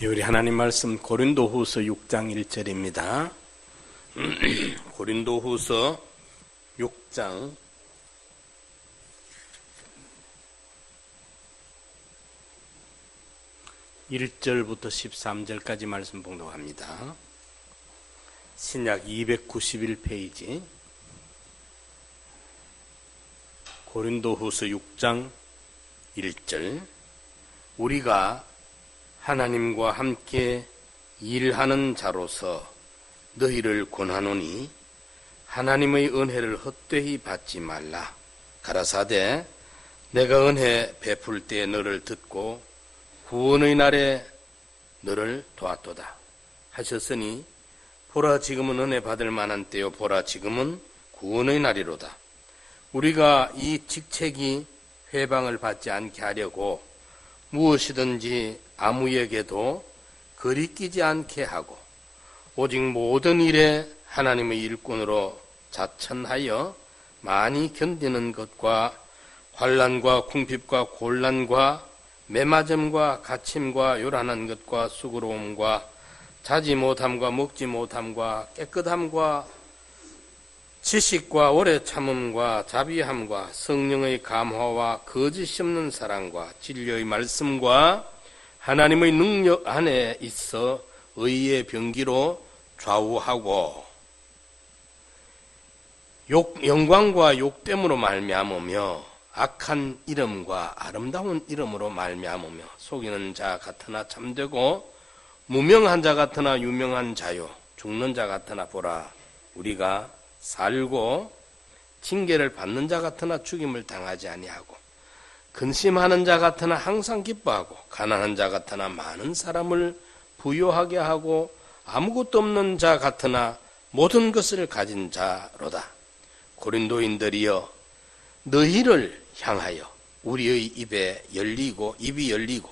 우리 하나님 말씀 고린도후서 6장 1절입니다. 고린도후서 6장 1절부터 13절까지 말씀 봉독합니다. 신약 291페이지 고린도후서 6장 1절 우리가 하나님과 함께 일하는 자로서 너희를 권하노니 하나님의 은혜를 헛되이 받지 말라. 가라사대 내가 은혜 베풀 때 너를 듣고 구원의 날에 너를 도왔도다 하셨으니 보라 지금은 은혜 받을 만한 때요 보라 지금은 구원의 날이로다. 우리가 이 직책이 회방을 받지 않게 하려고 무엇이든지 아무에게도 거리끼지 않게 하고 오직 모든 일에 하나님의 일꾼으로 자천하여 많이 견디는 것과 환난과 궁핍과 곤란과 매맞음과 갇힘과 요란한 것과 수고로움과 자지 못함과 먹지 못함과 깨끗함과 지식과 오래 참음과 자비함과 성령의 감화와 거짓이 없는 사랑과 진리의 말씀과 하나님의 능력 안에 있어 의의 병기로 좌우하고 영광과 욕됨으로 말미암으며 악한 이름과 아름다운 이름으로 말미암으며 속이는 자 같으나 참되고 무명한 자 같으나 유명한 자요 죽는 자 같으나 보라 우리가 살고 징계를 받는 자 같으나 죽임을 당하지 아니하고 근심하는 자 같으나 항상 기뻐하고 가난한 자 같으나 많은 사람을 부유하게 하고 아무것도 없는 자 같으나 모든 것을 가진 자로다. 고린도인들이여 너희를 향하여 우리의 입이 열리고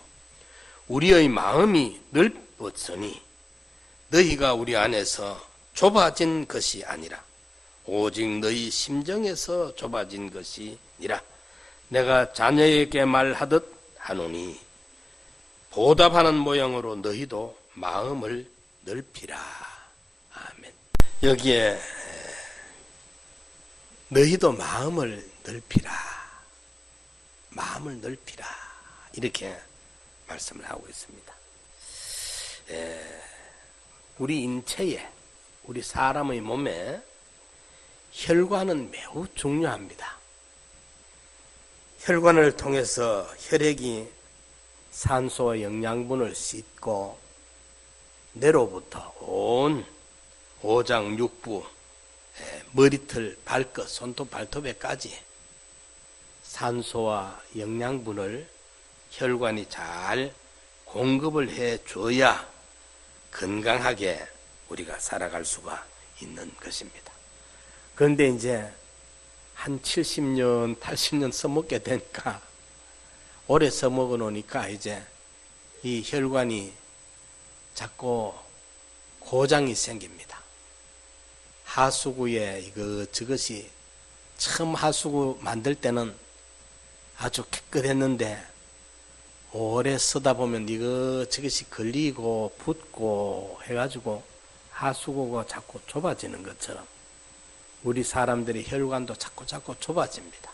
우리의 마음이 넓었으니 너희가 우리 안에서 좁아진 것이 아니라 오직 너희 심정에서 좁아진 것이니라. 내가 자녀에게 말하듯 하노니 보답하는 모양으로 너희도 마음을 넓히라. 아멘. 여기에 너희도 마음을 넓히라. 마음을 넓히라. 이렇게 말씀을 하고 있습니다. 우리 인체에 우리 사람의 몸에 혈관은 매우 중요합니다. 혈관을 통해서 혈액이 산소와 영양분을 씻고 뇌로부터 온 오장 육부 머리털 발끝 손톱 발톱에까지 산소와 영양분을 혈관이 잘 공급을 해줘야 건강하게 우리가 살아갈 수가 있는 것입니다. 그런데 이제 한 70년, 80년 써먹게 되니까 오래 써먹어 놓으니까 이제 이 혈관이 자꾸 고장이 생깁니다. 하수구에 저것이 처음 하수구 만들 때는 아주 깨끗했는데 오래 쓰다 보면 저것이 걸리고 붓고 해가지고 하수구가 자꾸 좁아지는 것처럼 우리 사람들의 혈관도 자꾸 좁아집니다.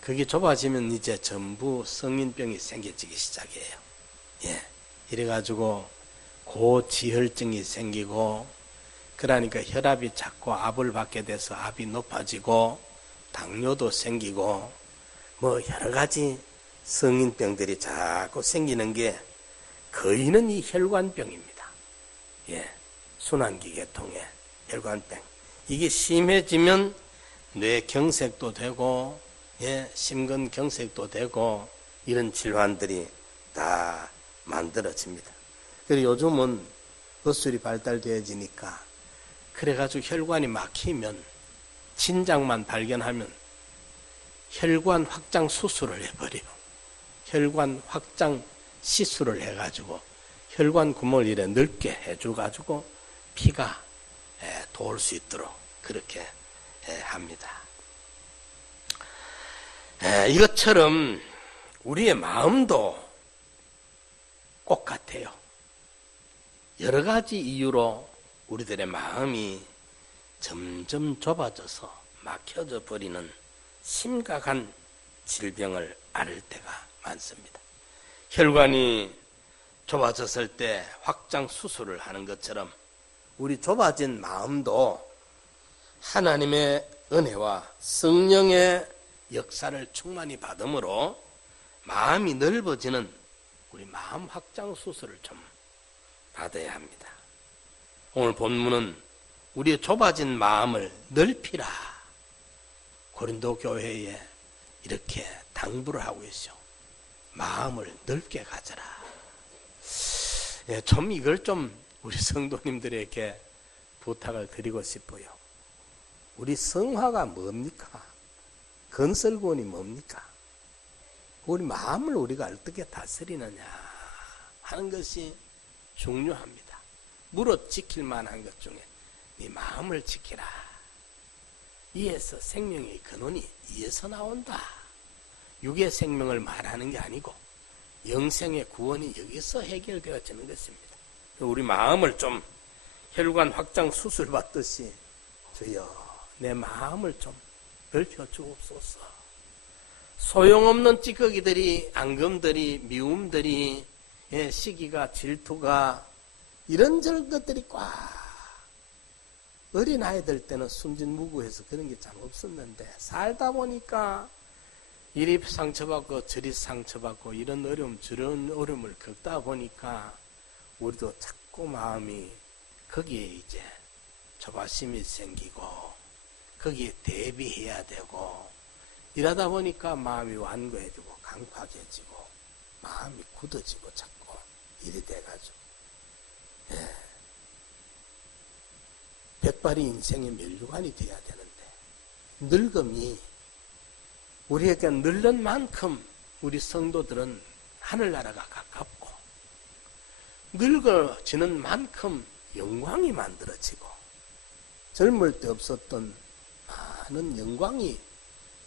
그게 좁아지면 이제 전부 성인병이 생겨지기 시작해요. 이래가지고 고지혈증이 생기고 그러니까 혈압이 자꾸 압을 받게 돼서 압이 높아지고 당뇨도 생기고 뭐 여러 가지 성인병들이 자꾸 생기는 게 거의는 이 혈관병입니다. 순환기계통의 혈관병. 이게 심해지면 뇌경색도 되고 심근경색도 되고 이런 질환들이 다 만들어집니다. 그리고 요즘은 의술이 발달되어지니까 그래가지고 혈관이 막히면 진장만 발견하면 혈관 확장 수술을 해버려요. 혈관 확장 시술을 해가지고 혈관 구멍을 이래 넓게 해줘가지고 피가 도울 수 있도록 그렇게 합니다. 이것처럼 우리의 마음도 똑같아요. 여러 가지 이유로 우리들의 마음이 점점 좁아져서 막혀져 버리는 심각한 질병을 앓을 때가 많습니다. 혈관이 좁아졌을 때 확장 수술을 하는 것처럼 우리 좁아진 마음도 하나님의 은혜와 성령의 역사를 충만히 받음으로 마음이 넓어지는 우리 마음 확장 수술을 좀 받아야 합니다. 오늘 본문은 우리의 좁아진 마음을 넓히라. 고린도 교회에 이렇게 당부를 하고 있죠. 마음을 넓게 가져라. 좀 이걸 좀 우리 성도님들에게 부탁을 드리고 싶어요. 우리 성화가 뭡니까? 건설권이 뭡니까? 우리 마음을 우리가 어떻게 다스리느냐 하는 것이 중요합니다. 무릇 지킬 만한 것 중에 네 마음을 지키라. 이에서 생명의 근원이 이에서 나온다. 육의 생명을 말하는 게 아니고 영생의 구원이 여기서 해결되어지는 것입니다. 우리 마음을 좀 혈관 확장 수술 받듯이 주여 내 마음을 좀 넓혀 주옵소서. 소용없는 찌꺼기들이, 앙금들이, 미움들이, 시기가, 질투가 이런저런 것들이 꽉. 어린아이들 때는 순진무구해서 그런 게 참 없었는데 살다 보니까 이리 상처받고 저리 상처받고 이런 어려움 저런 어려움을 겪다 보니까 우리도 자꾸 마음이 거기에 이제 조바심이 생기고 거기에 대비해야 되고 이러다 보니까 마음이 완고해지고 강팍해지고 마음이 굳어지고 자꾸 이리 돼가지고 백발이 인생의 멸류관이 되어야 되는데 늙음이 우리에게 늙는 만큼 우리 성도들은 하늘나라가 가깝고 늙어지는 만큼 영광이 만들어지고 젊을 때 없었던 많은 영광이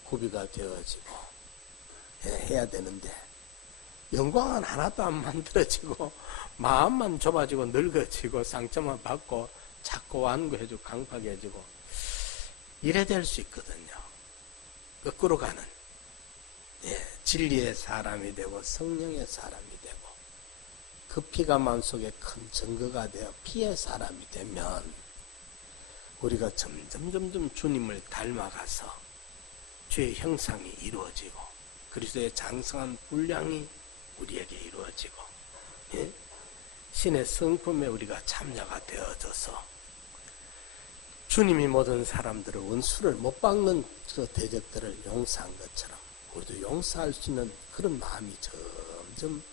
구비가 되어지고 해야 되는데 영광은 하나도 안 만들어지고 마음만 좁아지고 늙어지고 상처만 받고 자꾸 완고해지고 강팍해지고 이래 될 수 있거든요. 거꾸로 가는 진리의 사람이 되고 성령의 사람이 되고 그 피가 마음속에 큰 증거가 되어 피의 사람이 되면 우리가 점점 주님을 닮아가서 주의 형상이 이루어지고 그리스도의 장성한 분량이 우리에게 이루어지고 신의 성품에 우리가 참여가 되어져서 주님이 모든 사람들을 원수를 못 박는 그 대적들을 용서한 것처럼 우리도 용서할 수 있는 그런 마음이 점점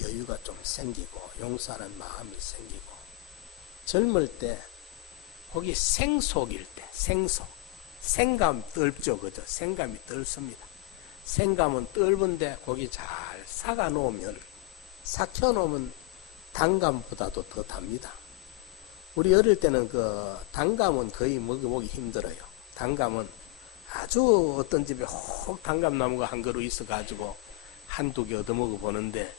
여유가 좀 생기고 용서하는 마음이 생기고 젊을 때 거기 생속일 때 생감 떫죠. 그죠? 생감이 떫습니다. 생감은 떫은데 거기 잘 삭아 놓으면 삭혀 놓으면 단감보다도 더 답니다. 우리 어릴 때는 그 단감은 거의 먹어보기 힘들어요. 단감은 아주 어떤 집에 혹 단감나무가 한 그루 있어가지고 한두 개 얻어먹어 보는데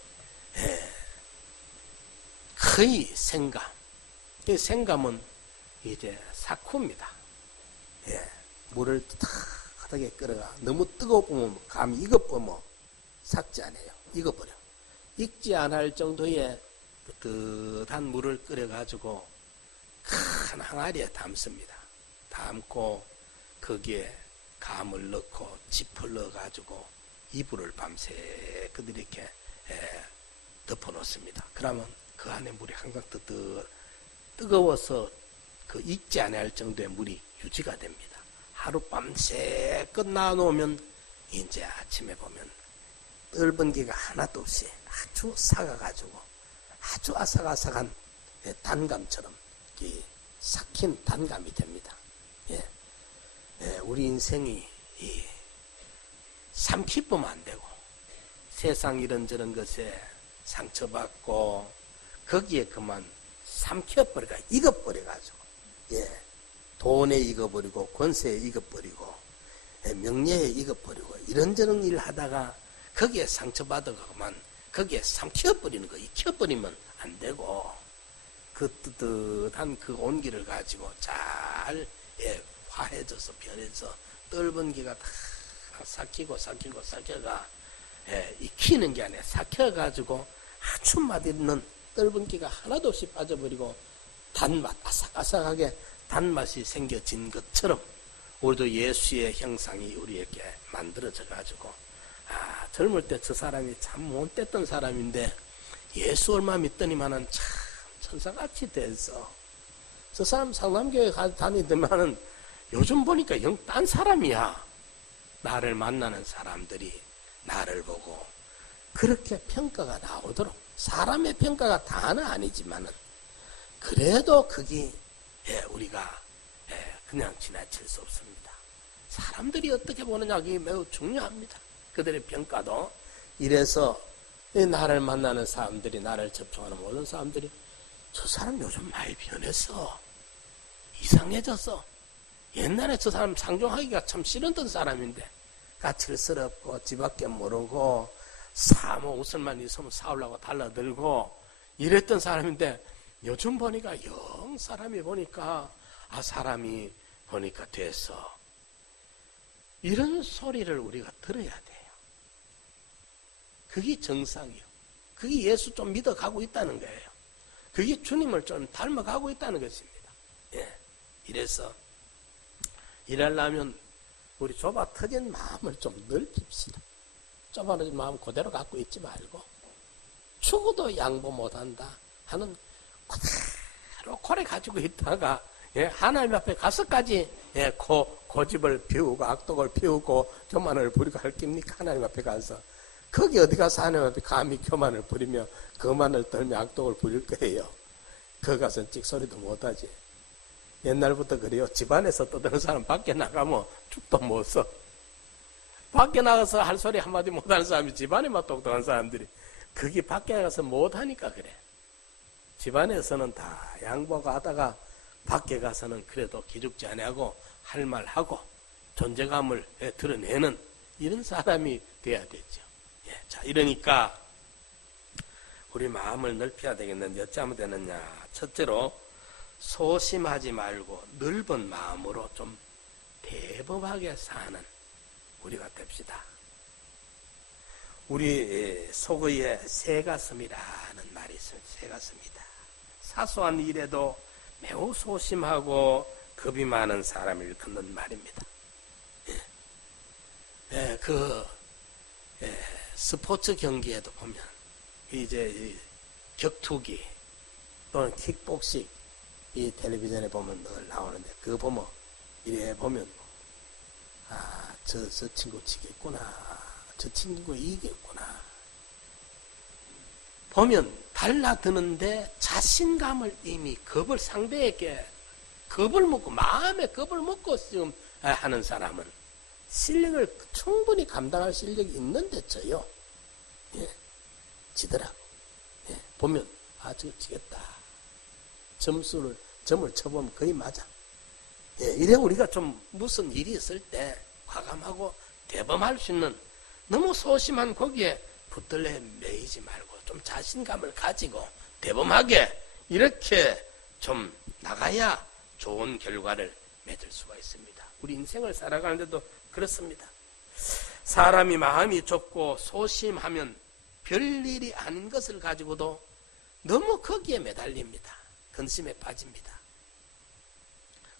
거의 생감. 이 생감은 이제 사쿠입니다. 물을 따뜻하게 끓여가 너무 뜨거우면 감이 익어버리면 삭지 않아요. 익어버려. 익지 않을 정도의 뜨뜻한 물을 끓여가지고 큰 항아리에 담습니다. 담고 거기에 감을 넣고 짚을 넣어가지고 이불을 밤새 그들이 이렇게 덮어놓습니다. 그러면 그 안에 물이 항상 뜨거워서 그 익지 않을 정도의 물이 유지가 됩니다. 하루 밤새 끝나 놓으면 이제 아침에 보면 떫은 기가 하나도 없이 아주 삭아가지고 아주 아삭아삭한 단감처럼 삭힌 단감이 됩니다. 우리 인생이 삼키면 안 되고 세상 이런저런 것에 상처받고 거기에 그만 삼켜버리고 익어버려가지고 돈에 익어버리고 권세에 익어버리고 명예에 익어버리고 이런저런 일 하다가 거기에 상처받아가 그만 거기에 삼켜버리는 거 익혀버리면 안 되고 그 뜨뜻한 그 온기를 가지고 잘 화해져서 변해서 떫은 기가 다 삭혀가 익히는 게 아니라 삭혀가지고 아주 맛있는 떫은 기가 하나도 없이 빠져버리고 단맛, 아삭아삭하게 단맛이 생겨진 것처럼 우리도 예수의 형상이 우리에게 만들어져 가지고 젊을 때 저 사람이 참 못됐던 사람인데 예수 얼마 믿더니만은 참 천사같이 돼서 저 사람 상담교회 다니더만은 요즘 보니까 영 딴 사람이야. 나를 만나는 사람들이 나를 보고 그렇게 평가가 나오도록, 사람의 평가가 다는 아니지만은 그래도 그게 우리가 그냥 지나칠 수 없습니다. 사람들이 어떻게 보느냐 그게 매우 중요합니다. 그들의 평가도. 이래서 나를 만나는 사람들이, 나를 접촉하는 모든 사람들이 저 사람 요즘 많이 변했어, 이상해졌어, 옛날에 저 사람 상종하기가 참 싫었던 사람인데 까칠스럽고 지밖에 모르고 사모 옷을만 있으면 사오려고 달라들고 이랬던 사람인데 요즘 보니까 영 사람이 보니까 사람이 보니까 됐어. 이런 소리를 우리가 들어야 돼요. 그게 정상이요. 그게 예수 좀 믿어가고 있다는 거예요. 그게 주님을 좀 닮아가고 있다는 것입니다. 이래서 일하려면 우리 좁아 터진 마음을 좀 넓힙시다. 좁아진 마음 그대로 갖고 있지 말고 죽어도 양보 못한다 하는 그대로 고래 가지고 있다가 하나님 앞에 가서까지 고집을 피우고 악독을 피우고 교만을 부리고 할 깁니까? 하나님 앞에 가서 거기 어디 가서 하나님 앞에 감히 교만을 부리며 거만을 떨며 악독을 부릴 거예요. 거기 가서는 찍소리도 못하지. 옛날부터 그래요. 집안에서 떠드는 사람 밖에 나가면 죽도 못 써. 밖에 나가서 할 소리 한마디 못하는 사람이 집안에만 똑똑한 사람들이 그게 밖에 나가서 못하니까 그래. 집안에서는 다 양보가 하다가 밖에 가서는 그래도 기죽지 아니하고 할 말하고 존재감을 드러내는 이런 사람이 돼야 되죠. 자, 이러니까 우리 마음을 넓혀야 되겠는데 어찌하면 되느냐. 첫째로 소심하지 말고 넓은 마음으로 좀 대범하게 사는 우리가 됩시다. 우리 속의에 새가슴이라는 말이 있습니다. 새가슴이다. 사소한 일에도 매우 소심하고 겁이 많은 사람을 일컫는 말입니다. 스포츠 경기에도 보면 이제 격투기 또는 킥복싱 이 텔레비전에 보면 늘 나오는데 그거 보면 이래 보면 저 친구 지겠구나, 저 친구가 이겼구나 보면 달라드는데 자신감을 이미 상대에게 겁을 먹고 마음에 겁을 먹고 지금 하는 사람은 실력을 충분히 감당할 실력이 있는데 져요. 지더라고. 보면 저거 지겠다. 점을 쳐보면 거의 맞아. 이래 우리가 좀 무슨 일이 있을 때 과감하고 대범할 수 있는, 너무 소심한 거기에 붙들려 매이지 말고 좀 자신감을 가지고 대범하게 이렇게 좀 나가야 좋은 결과를 맺을 수가 있습니다. 우리 인생을 살아가는데도 그렇습니다. 사람이 마음이 좁고 소심하면 별일이 아닌 것을 가지고도 너무 거기에 매달립니다. 근심에 빠집니다.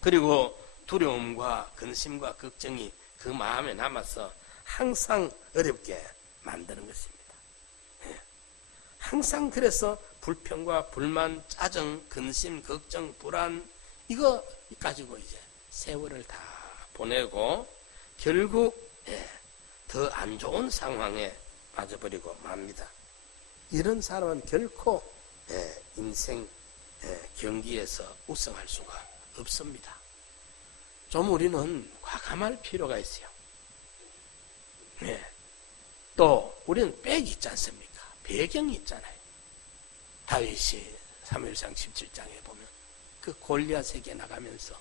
그리고 두려움과 근심과 걱정이 그 마음에 남아서 항상 어렵게 만드는 것입니다. 항상 그래서 불평과 불만, 짜증, 근심, 걱정, 불안 이거 가지고 이제 세월을 다 보내고 결국 더 안 좋은 상황에 빠져버리고 맙니다. 이런 사람은 결코 인생 경기에서 우승할 수가 없습니다. 좀 우리는 과감할 필요가 있어요. 또 우리는 백이 있지 않습니까? 배경이 있잖아요. 다윗이 사무엘상 17장에 보면 그 골리앗에게 나가면서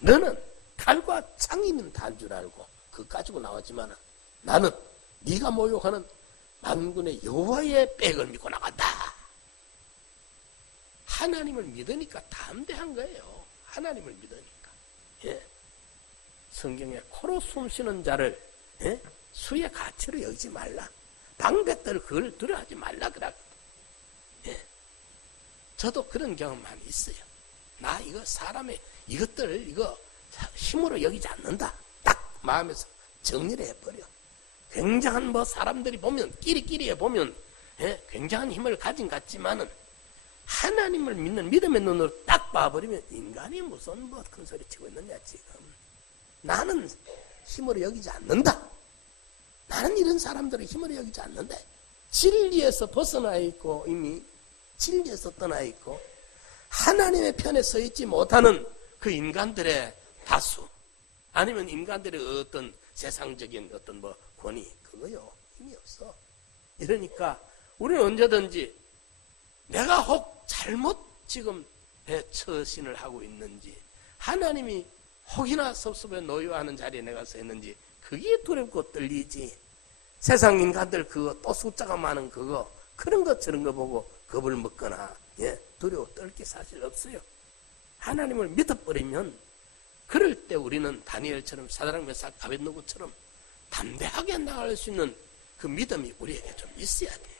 너는 칼과 창이면 다 한 줄 알고 그거 가지고 나왔지만 나는 네가 모욕하는 만군의 여호와의 백을 믿고 나간다. 하나님을 믿으니까 담대한 거예요. 하나님을 믿으니까. 예. 성경에 코로 숨쉬는 자를 수의 가치로 여기지 말라. 방백들 그걸 두려워하지 말라 그러거든. 예. 저도 그런 경험 많이 있어요. 나 이거 사람의 이것들 이거 힘으로 여기지 않는다. 딱 마음에서 정리를 해버려. 굉장한 뭐 사람들이 보면 끼리끼리에 보면 굉장한 힘을 가진 것 같지만은 하나님을 믿는 믿음의 눈으로 딱 봐버리면 인간이 무슨 뭐 큰 소리 치고 있느냐 지금. 나는 힘으로 여기지 않는다. 나는 이런 사람들을 힘으로 여기지 않는데 진리에서 벗어나 있고 이미 진리에서 떠나 있고 하나님의 편에 서 있지 못하는 그 인간들의 다수 아니면 인간들의 어떤 세상적인 어떤 뭐 권위 그거요 힘이 없어. 이러니까 우리는 언제든지 내가 혹 잘못 지금 처신을 하고 있는지 하나님이 혹이나 섭섭에 노여워하는 자리에 내가 서 있는지 그게 두렵고 떨리지. 세상 인간들 그거 또 숫자가 많은 그거 그런 거 저런 거 보고 겁을 먹거나 두려워 떨 게 사실 없어요. 하나님을 믿어버리면 그럴 때 우리는 다니엘처럼 사드락 메삭 아벳느고처럼 담대하게 나갈 수 있는 그 믿음이 우리에게 좀 있어야 돼요.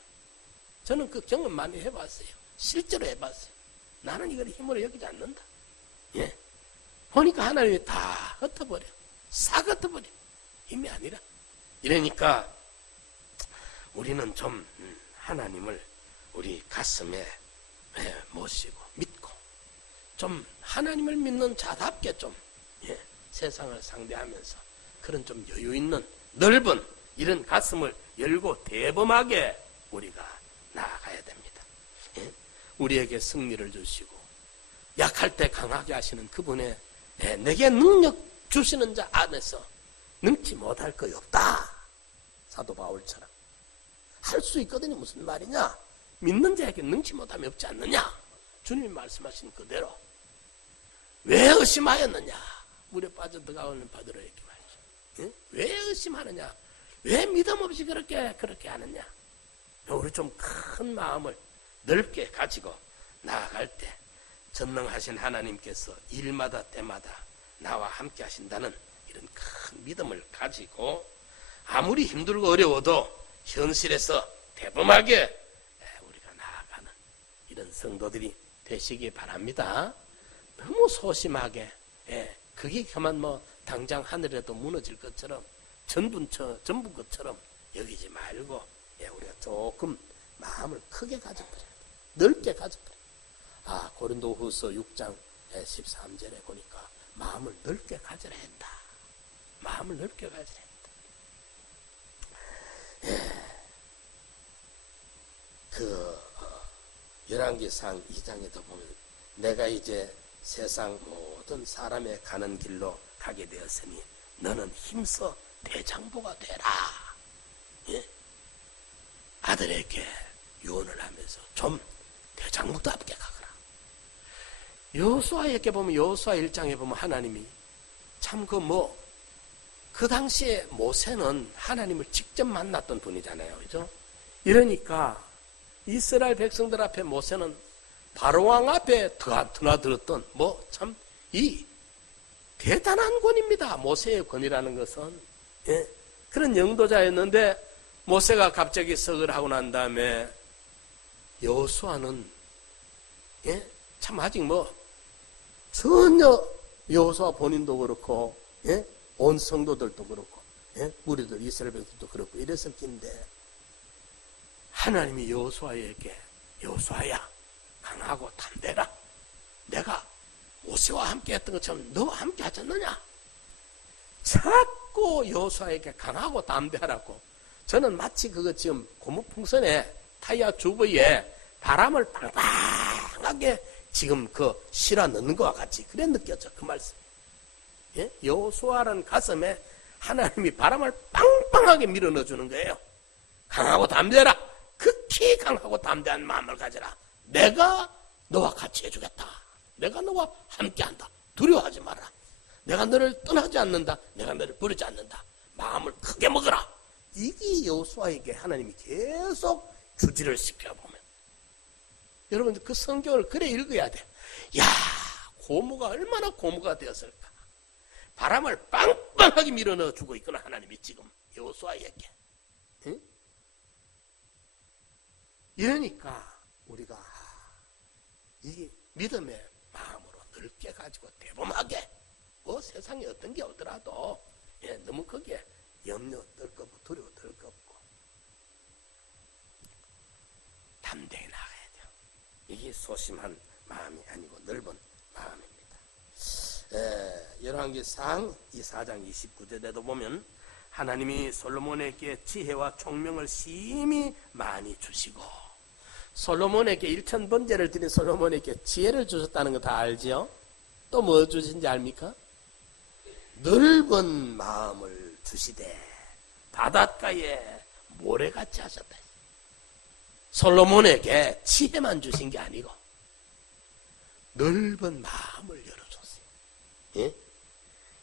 저는 그 경험 많이 해봤어요. 실제로 해봤어요. 나는 이걸 힘으로 여기지 않는다. 예. 보니까 하나님이 다 흩어버려. 싹 흩어버려. 힘이 아니라. 이러니까 우리는 좀 하나님을 우리 가슴에 모시고 믿고 좀 하나님을 믿는 자답게 좀 세상을 상대하면서 그런 좀 여유 있는 넓은 이런 가슴을 열고 대범하게 우리가 나아가야 됩니다. 우리에게 승리를 주시고 약할 때 강하게 하시는 그분의 내게 능력 주시는 자 안에서 능치 못할 것이 없다. 사도 바울처럼 할 수 있거든요. 무슨 말이냐? 믿는 자에게 능치 못함이 없지 않느냐? 주님이 말씀하신 그대로. 왜 의심하였느냐? 물에 빠져 들어가는 바다로 이렇게 말이죠. 왜 의심하느냐? 왜 믿음 없이 그렇게 하느냐? 우리 좀 큰 마음을 넓게 가지고 나아갈 때 전능하신 하나님께서 일마다 때마다 나와 함께 하신다는 이런 큰 믿음을 가지고 아무리 힘들고 어려워도 현실에서 대범하게 우리가 나아가는 이런 성도들이 되시기 바랍니다. 너무 소심하게 그게 그만 뭐 당장 하늘에도 무너질 것처럼 전부 것처럼 여기지 말고 우리가 조금 마음을 크게 가져버려야 돼. 넓게 가져버려야 돼. 고린도후서 6장 13절에 보니까 마음을 넓게 가져라 했다. 마음을 넓게 가져라 했다. 열왕기상 2장에도 보면 내가 이제 세상 모든 사람의 가는 길로 가게 되었으니 너는 힘써 대장보가 되라. 아들에게 유언을 하면서 좀 대장부답게 가거라. 여호수아에게 보면 여호수아 1장에 보면 하나님이 참 그 당시에 모세는 하나님을 직접 만났던 분이잖아요. 그죠? 이러니까 이스라엘 백성들 앞에 모세는 바로왕 앞에 드나들었던 참 이 대단한 권입니다. 모세의 권이라는 것은 그런 영도자였는데 모세가 갑자기 석을 하고 난 다음에 여호수아는 참 아직 전혀 여호수아 본인도 그렇고 온 성도들도 그렇고 무리들 이스라엘 백성도 그렇고 이랬을 낀데 하나님이 여호수아에게 여호수아야 강하고 담대라. 내가 모세와 함께 했던 것처럼 너와 함께 하지 않느냐. 자꾸 여호수아에게 강하고 담대하라고. 저는 마치 그거 지금 고무풍선에 타이어 주부에 바람을 빵빵하게 지금 실어 넣는 것과 같이 그래 느껴져. 그 말씀. 여호수아라는 가슴에 하나님이 바람을 빵빵하게 밀어 넣어주는 거예요. 강하고 담대라. 극히 강하고 담대한 마음을 가져라. 내가 너와 같이 해주겠다. 내가 너와 함께한다. 두려워하지 마라. 내가 너를 떠나지 않는다. 내가 너를 버리지 않는다. 마음을 크게 먹어라. 이게 여호수아에게 하나님이 계속 주지를 시켜보면 여러분 그 성경을 그래 읽어야 돼. 야, 고무가 얼마나 고무가 되었을까. 바람을 빵빵하게 밀어넣어 주고 있구나 하나님이 지금 여호수아에게. 응? 이러니까 우리가 이 믿음의 마음으로 넓게 가지고 대범하게 세상에 어떤 게 오더라도 너무 거기에 염려 떨 거 없고 두려워 떨 거 없고 담대히 나가야 돼요. 이게 소심한 마음이 아니고 넓은 마음입니다. 열왕기상 4장 29절에도 보면 하나님이 솔로몬에게 지혜와 총명을 심히 많이 주시고 솔로몬에게 1000번제를 드린 솔로몬에게 지혜를 주셨다는 거 다 알지요? 또 뭐 주신지 압니까? 넓은 마음을 주시되 바닷가에 모래같이 하셨다. 솔로몬에게 지혜만 주신 게 아니고 넓은 마음을 열어줬어요. 예?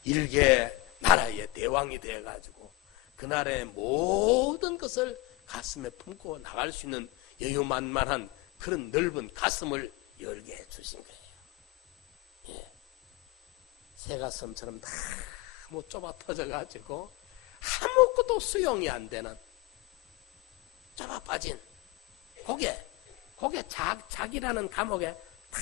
일개 나라의 대왕이 되어가지고 그 나라의 모든 것을 가슴에 품고 나갈 수 있는 여유만만한 그런 넓은 가슴을 열게 해주신 거예요. 예. 새가슴처럼 너무 좁아 터져가지고 아무것도 수용이 안 되는 좁아 빠진 고개 자기라는 감옥에 다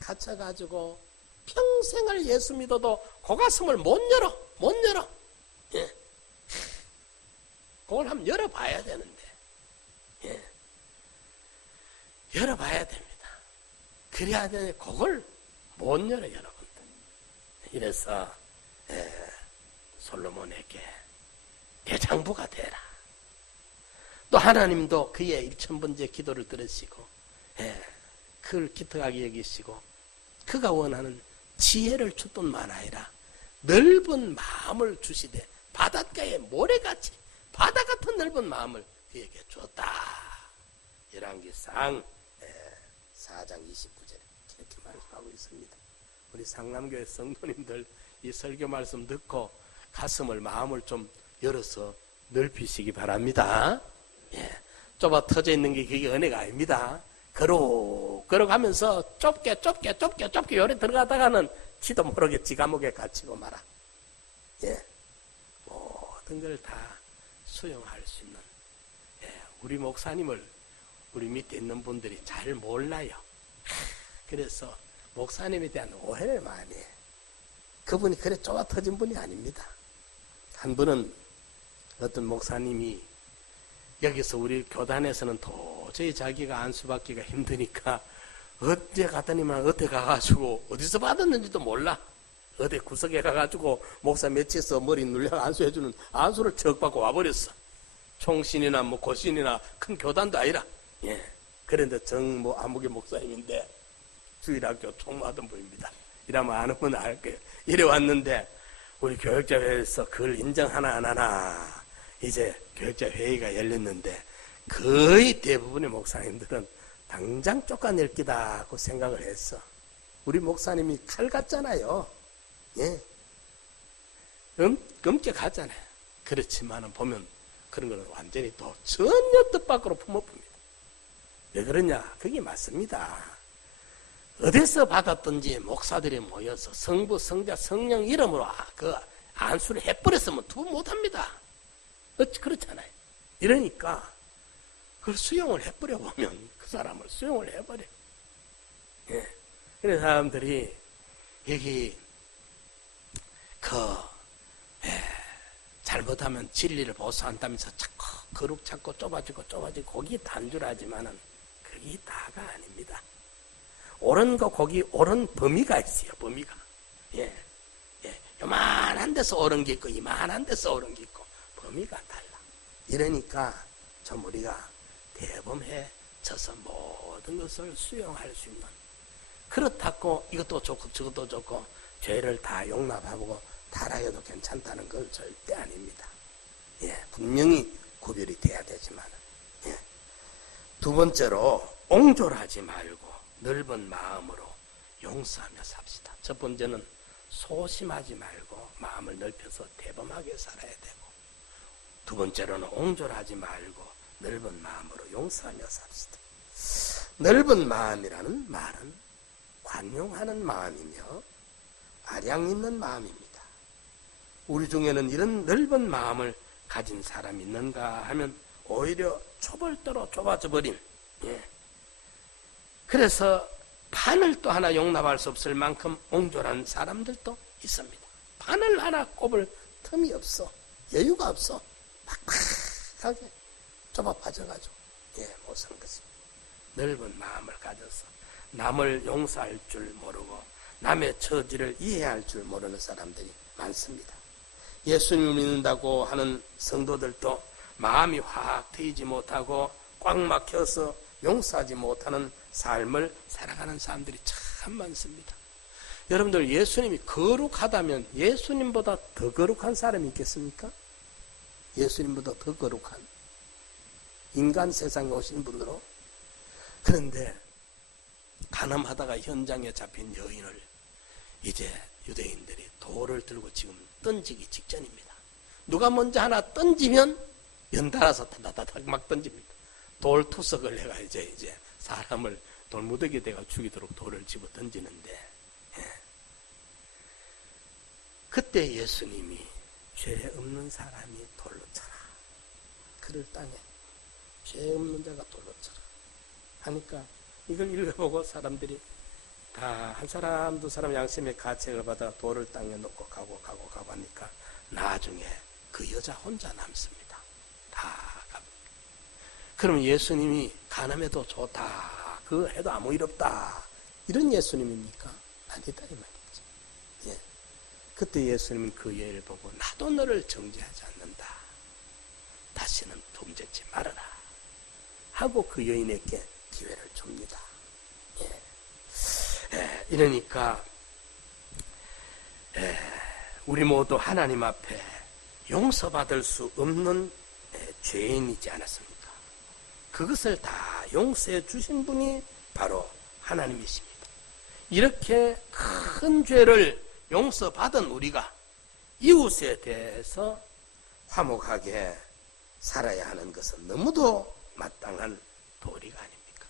갇혀가지고 평생을 예수 믿어도 그 가슴을 못 열어. 예. 그걸 한번 열어봐야 되는데, 예. 열어봐야 됩니다. 그래야 되는데, 그걸 못 열어, 여러분들. 이래서, 솔로몬에게 대장부가 되라. 또 하나님도 그의 1000번째 기도를 들으시고, 그를 기특하게 여기시고, 그가 원하는 지혜를 주뿐만 아니라 넓은 마음을 주시되 바닷가에 모래같이 바다 같은 넓은 마음을 그에게 주었다. 열왕기상 4장 29절에 이렇게 말씀하고 있습니다. 우리 상남교회 성도님들 이 설교 말씀 듣고 가슴을 마음을 좀 열어서 넓히시기 바랍니다. 좁아 터져 있는 게 그게 은혜가 아닙니다. 걸어가면서 좁게 요래 들어가다가는 지도 모르게 지 감옥에 갇히고 말아. 모든 걸 다 수용할 수 있는 우리 목사님을 우리 밑에 있는 분들이 잘 몰라요. 그래서 목사님에 대한 오해를 많이 해. 그분이 그래 좁아 터진 분이 아닙니다. 한 분은 어떤 목사님이 여기서 우리 교단에서는 도저히 자기가 안수받기가 힘드니까 어디 갔더니만 어디 가가지고 어디서 받았는지도 몰라. 어디 구석에 가가지고 목사 며칠서 머리 눌려 안수해주는 안수를 척 받고 와버렸어. 총신이나 뭐 고신이나 큰 교단도 아니라. 그런데 아무개 목사님인데 주일학교 총무하던 분입니다. 이러면 아는 분은 알 거예요. 이래 왔는데 우리 교역자회에서 그걸 인정하나 안 하나 이제 교역자 회의가 열렸는데 거의 대부분의 목사님들은 당장 쫓아낼 기다 하고 생각을 했어. 우리 목사님이 칼 같잖아요. 검게 가잖아요. 그렇지만은 보면 그런 거는 완전히 또 전혀 뜻밖으로 품어봅니다. 왜 그러냐? 그게 맞습니다. 어디서 받았든지 목사들이 모여서 성부, 성자, 성령 이름으로 그 안수를 해버렸으면 두번 못합니다. 그렇잖아요. 이러니까 그걸 수용을 해버려 보면 그 사람을 수용을 해버려. 그래서 사람들이 여기 잘못하면 진리를 보수한다면서 자꾸 거룩 찾고 좁아지고 거기 단줄하지만은 그게 다가 아닙니다. 옳은 거 거기 옳은 범위가 있어요. 범위가. 요만한 데서 옳은 게 있고 이만한 데서 옳은 게 있고 범위가 달라. 이러니까 좀 우리가 대범해져서 모든 것을 수용할 수 있는 그렇다고 이것도 좋고 저것도 좋고 죄를 다 용납하고 타락해도 괜찮다는 건 절대 아닙니다. 분명히 구별이 돼야 되지만 두 번째로 옹졸하지 말고 넓은 마음으로 용서하며 삽시다. 첫 번째는 소심하지 말고 마음을 넓혀서 대범하게 살아야 되고 두 번째로는 옹졸하지 말고 넓은 마음으로 용서하며 삽시다. 넓은 마음이라는 말은 관용하는 마음이며 아량 있는 마음입니다. 우리 중에는 이런 넓은 마음을 가진 사람이 있는가 하면 오히려 초벌대로 좁아져 버린, 그래서 판을 또 하나 용납할 수 없을 만큼 옹졸한 사람들도 있습니다. 판을 하나 꼽을 틈이 없어. 여유가 없어. 팍팍하게 좁아 빠져가지고 못 사는 것입니다. 넓은 마음을 가져서 남을 용서할 줄 모르고 남의 처지를 이해할 줄 모르는 사람들이 많습니다. 예수님을 믿는다고 하는 성도들도 마음이 확 트이지 못하고 꽉 막혀서 용서하지 못하는 삶을 살아가는 사람들이 참 많습니다. 여러분들, 예수님이 거룩하다면 예수님보다 더 거룩한 사람이 있겠습니까? 예수님보다 더 거룩한 인간 세상에 오신 분으로. 그런데 간음하다가 현장에 잡힌 여인을 이제 유대인들이 돌을 들고 지금 던지기 직전입니다. 누가 먼저 하나 던지면 연달아서 타다다닥 막 던집니다. 돌 투석을 해가 이제 사람을 돌무더기 대가 죽이도록 돌을 집어 던지는데, 그때 예수님이 죄 없는 사람이 돌로 쳐라. 그를 땅에 죄 없는 자가 돌로 쳐라 하니까 이걸 읽어보고 사람들이 다 한 사람 두 사람 양심의 가책을 받아 돌을 땅에 놓고 가고 하니까 나중에 그 여자 혼자 남습니다. 다 갑니다. 그럼 예수님이 간음해도 좋다, 그거 해도 아무 일 없다, 이런 예수님입니까? 아니다 이 말이죠. 그때 예수님은 그 예를 보고 나도 너를 정죄하지 않는다, 다시는 범죄치 말아라 하고 그 여인에게 기회를 줍니다. 이러니까 우리 모두 하나님 앞에 용서받을 수 없는 죄인이지 않았습니까? 그것을 다 용서해 주신 분이 바로 하나님이십니다. 이렇게 큰 죄를 용서받은 우리가 이웃에 대해서 화목하게 살아야 하는 것은 너무도 마땅한 도리가 아닙니까?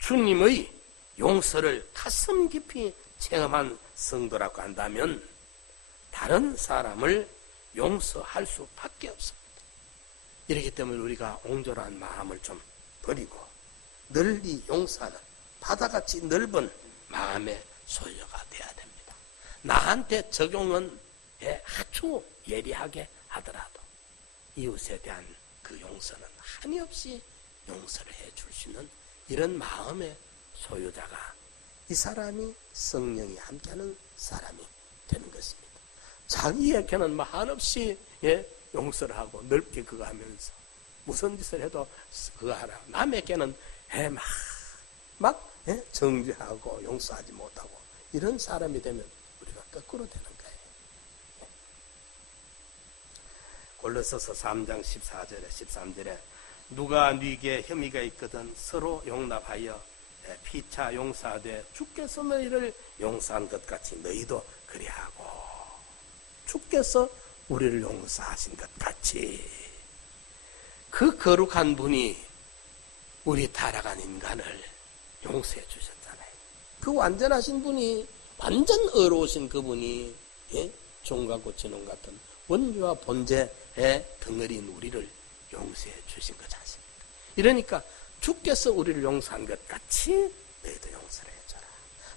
주님의 용서를 가슴 깊이 체험한 성도라고 한다면 다른 사람을 용서할 수밖에 없습니다. 이렇기 때문에 우리가 옹졸한 마음을 좀 버리고 널리 용서하는 바다같이 넓은 마음의 소유가 되어야 됩니다. 나한테 적용은 아주 예리하게 하더라도 이웃에 대한 그 용서는 한이 없이 용서를 해줄 수 있는 이런 마음의 소유자가 이 사람이 성령이 함께하는 사람이 되는 것입니다. 자기에게는 한없이 용서를 하고 넓게 그거 하면서 무슨 짓을 해도 그거 하라. 남에게는 막 정죄하고 용서하지 못하고 이런 사람이 되면 우리가 거꾸로 되는 거예요. 골로새서 3장 14절에 13절에 누가 네게 혐의가 있거든 서로 용납하여 피차 용서하되 주께서 너희를 용서한 것 같이 너희도 그리하고, 주께서 우리를 용서하신 것 같이 그 거룩한 분이 우리 타락한 인간을 용서해 주셨잖아요. 그 완전하신 분이, 완전 의로우신 그분이 종과 고치놈 같은 원죄와 본죄의 덩어리인 우리를 용서해 주신 거지 않습니까? 이러니까 주께서 우리를 용서한 것 같이 너희도 용서를 해줘라.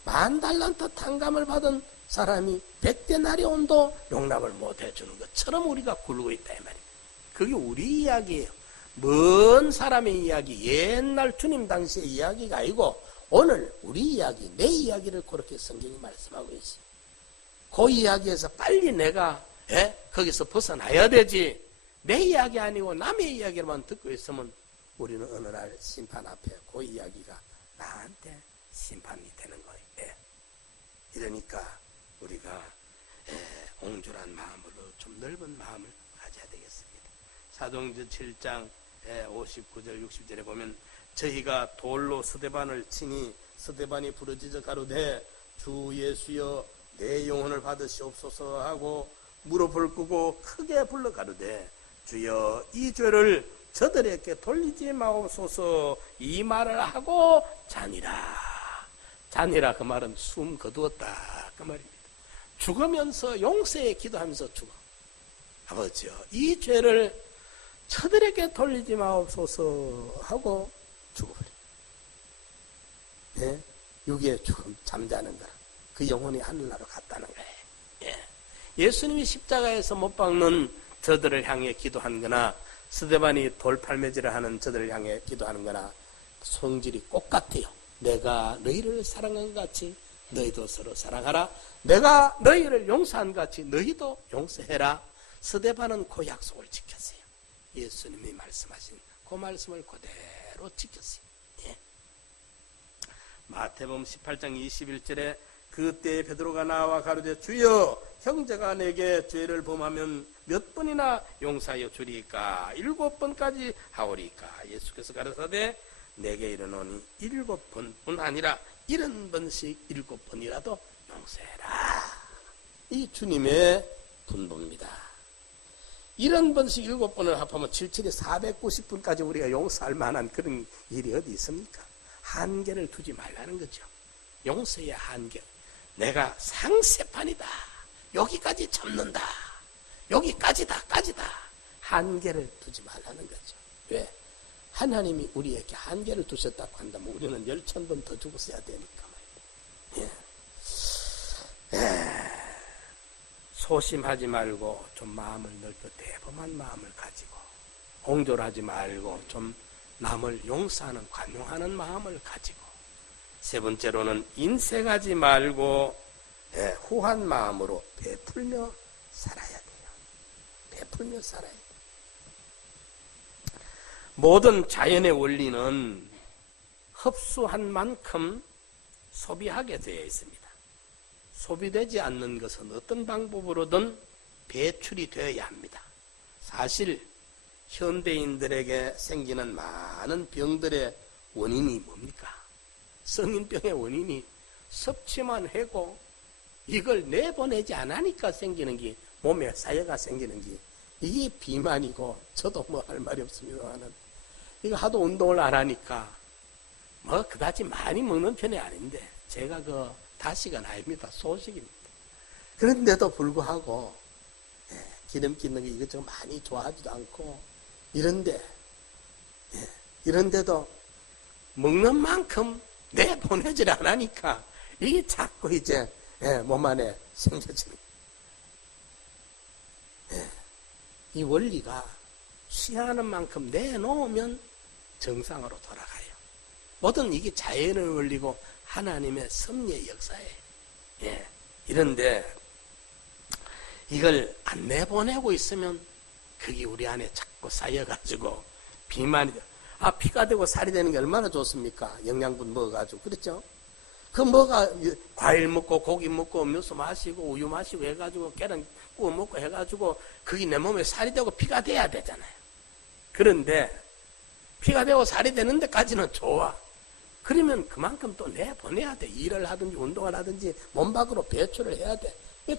10,000달란트 탕감을 받은 사람이 100데나리온도 용납을 못 해주는 것처럼 우리가 굴고 있다 이 말이에요. 그게 우리 이야기예요. 먼 사람의 이야기, 옛날 주님 당시의 이야기가 아니고 오늘 우리 이야기, 내 이야기를 그렇게 성경이 말씀하고 있어요. 그 이야기에서 빨리 내가 거기서 벗어나야 되지, 내 이야기 아니고 남의 이야기만 듣고 있으면 우리는 어느 날 심판 앞에 그 이야기가 나한테 심판이 되는 거예요. 이러니까 우리가 옹졸한 마음으로 좀 넓은 마음을 가져야 되겠습니다. 사도행전 7장 59절 60절에 보면 저희가 돌로 스데반을 치니 스데반이 부르짖어 가로되 주 예수여 내 영혼을 받으시옵소서 하고 무릎을 꿇고 크게 불러 가로되 주여 이 죄를 저들에게 돌리지 마옵소서 이 말을 하고 자니라. 자니라 그 말은 숨 거두었다 그 말입니다. 죽으면서 용서에 기도하면서 죽어. 아버지요, 이 죄를 저들에게 돌리지 마옵소서 하고 죽어버려. 예? 육의 죽음, 잠자는 거라. 그 영혼이 하늘나라로 갔다는 거예요. 예. 예수님이 십자가에서 못 박는 저들을 향해 기도한 거나 스데반이 돌팔매질을 하는 저들을 향해 기도하는 거나 성질이 똑같아요. 내가 너희를 사랑한 것 같이 너희도 서로 사랑하라. 내가 너희를 용서한 것 같이 너희도 용서해라. 스데반은 그 약속을 지켰어요. 예수님이 말씀하신 그 말씀을 그대로 지켰어요. 예. 마태복음 18장 21절에 그때 베드로가 나와 가로되 주여 형제가 내게 죄를 범하면 몇 번이나 용서하여 주리까? 7번까지 하오리까? 예수께서 가라사대 내게 이르노니 7번뿐 아니라 70번씩 7번이라도 용서해라. 이 주님의 분부입니다. 70번씩 7번을 합하면 77이 490번까지 우리가 용서할 만한 그런 일이 어디 있습니까? 한계를 두지 말라는 거죠. 용서의 한계. 내가 상세판이다. 여기까지 접는다. 여기까지다. 한계를 두지 말라는 거죠. 왜? 하나님이 우리에게 한계를 두셨다고 한다면 우리는 10,000번 더 죽었어야 되니까 말이에요. 예. 소심하지 말고 좀 마음을 넓혀 대범한 마음을 가지고 옹졸하지 말고 좀 남을 용서하는 관용하는 마음을 가지고 세 번째로는 인색하지 말고 후한 마음으로 베풀며 살아야 돼요. 베풀며 살아야 돼요. 모든 자연의 원리는 흡수한 만큼 소비하게 되어 있습니다. 소비되지 않는 것은 어떤 방법으로든 배출이 되어야 합니다. 사실 현대인들에게 생기는 많은 병들의 원인이 뭡니까? 성인병의 원인이 섭취만 하고 이걸 내보내지 않으니까 생기는 게 몸에 사여가 생기는 게 이게 비만이고 저도 뭐 할 말이 없습니다만은 이거 하도 운동을 안 하니까 뭐 그다지 많이 먹는 편이 아닌데 제가 그 다식은 아닙니다. 소식입니다. 그런데도 불구하고 기름기 있는 게 이것저것 많이 좋아하지도 않고 이런데도 먹는 만큼 내보내질 않으니까 이게 자꾸 이제 몸 안에 생겨지는 이 원리가 취하는 만큼 내놓으면 정상으로 돌아가요. 뭐든 이게 자연의 원리고 하나님의 섭리의 역사예요. 이런데 이걸 안 내보내고 있으면 그게 우리 안에 자꾸 쌓여가지고 비만이 돼. 피가 되고 살이 되는 게 얼마나 좋습니까? 영양분 먹어가지고. 그렇죠? 그 뭐가 과일 먹고 고기 먹고 음료수 마시고 우유 마시고 해가지고 계란 구워 먹고 해가지고 그게 내 몸에 살이 되고 피가 돼야 되잖아요. 그런데 피가 되고 살이 되는 데까지는 좋아. 그러면 그만큼 또 내보내야 돼. 일을 하든지 운동을 하든지 몸 밖으로 배출을 해야 돼.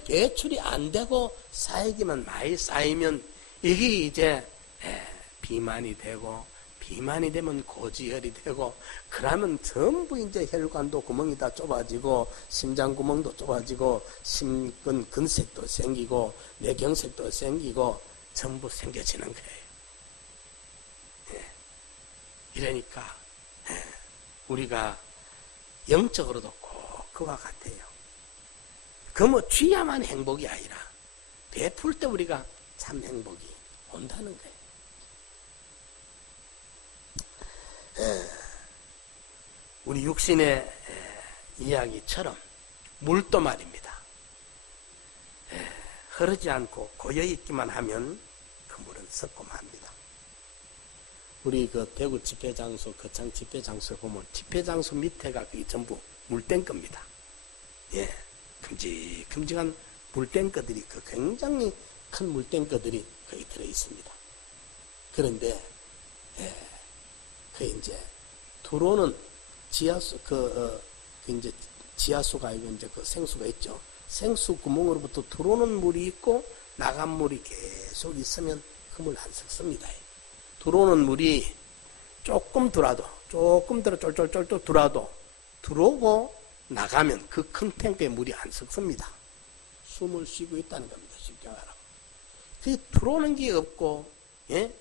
배출이 안 되고 쌓이기만 많이 쌓이면 이게 이제 비만이 되고 비만이 되면 고지혈이 되고 그러면 전부 이제 혈관도 구멍이 다 좁아지고 심장 구멍도 좁아지고 심근 근색도 생기고 뇌경색도 생기고 전부 생겨지는 거예요. 이러니까 우리가 영적으로도 꼭 그와 같아요. 그 뭐 쥐야만 행복이 아니라 베풀 때 우리가 참 행복이 온다는 거예요. 우리 육신의 이야기처럼 물도 말입니다. 흐르지 않고 고여있기만 하면 그 물은 썩고 맙니다. 우리 그 대구 집회장소, 거창 집회장소에 보면 집회장소 밑에가 그게 전부 물탱크입니다. 큼직큼직한 물탱크들이 굉장히 큰 물탱크들이 거기 들어 있습니다. 그런데 그 이제 들어오는 지하수 이제 지하수가 아니고 이제 그 생수가 있죠. 생수 구멍으로부터 들어오는 물이 있고 나간 물이 계속 있으면 그 물 안 썩습니다. 들어오는 물이 조금 쫄쫄쫄쫄 들어와도 들어오고 나가면 그 큰 탱크에 물이 안 섞습니다. 숨을 쉬고 있다는 겁니다. 쉽게 말하면. 그 들어오는 게 없고, 예?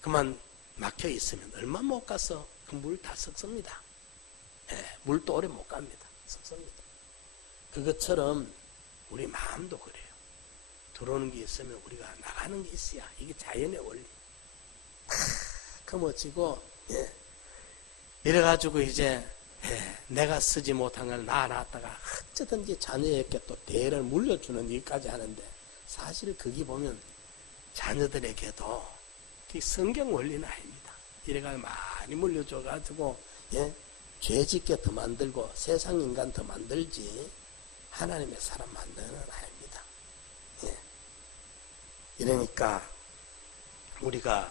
그만 막혀 있으면 얼마 못 가서 그 물 다 섞습니다. 예, 물도 오래 못 갑니다. 섞습니다. 그것처럼 우리 마음도 그래요. 들어오는 게 있으면 우리가 나가는 게 있어야 이게 자연의 원리. 그머지고, 예. 이래가지고 이제, 예, 내가 쓰지 못한 걸 낳아놨다가 어쩌든지 자녀에게 또 대를 물려주는 일까지 하는데, 사실 거기 보면 자녀들에게도 성경 원리는 아닙니다. 이래가 많이 물려줘가지고, 예, 죄짓게 더 만들고 세상 인간 더 만들지 하나님의 사람 만드는 아닙니다. 예. 이러니까 우리가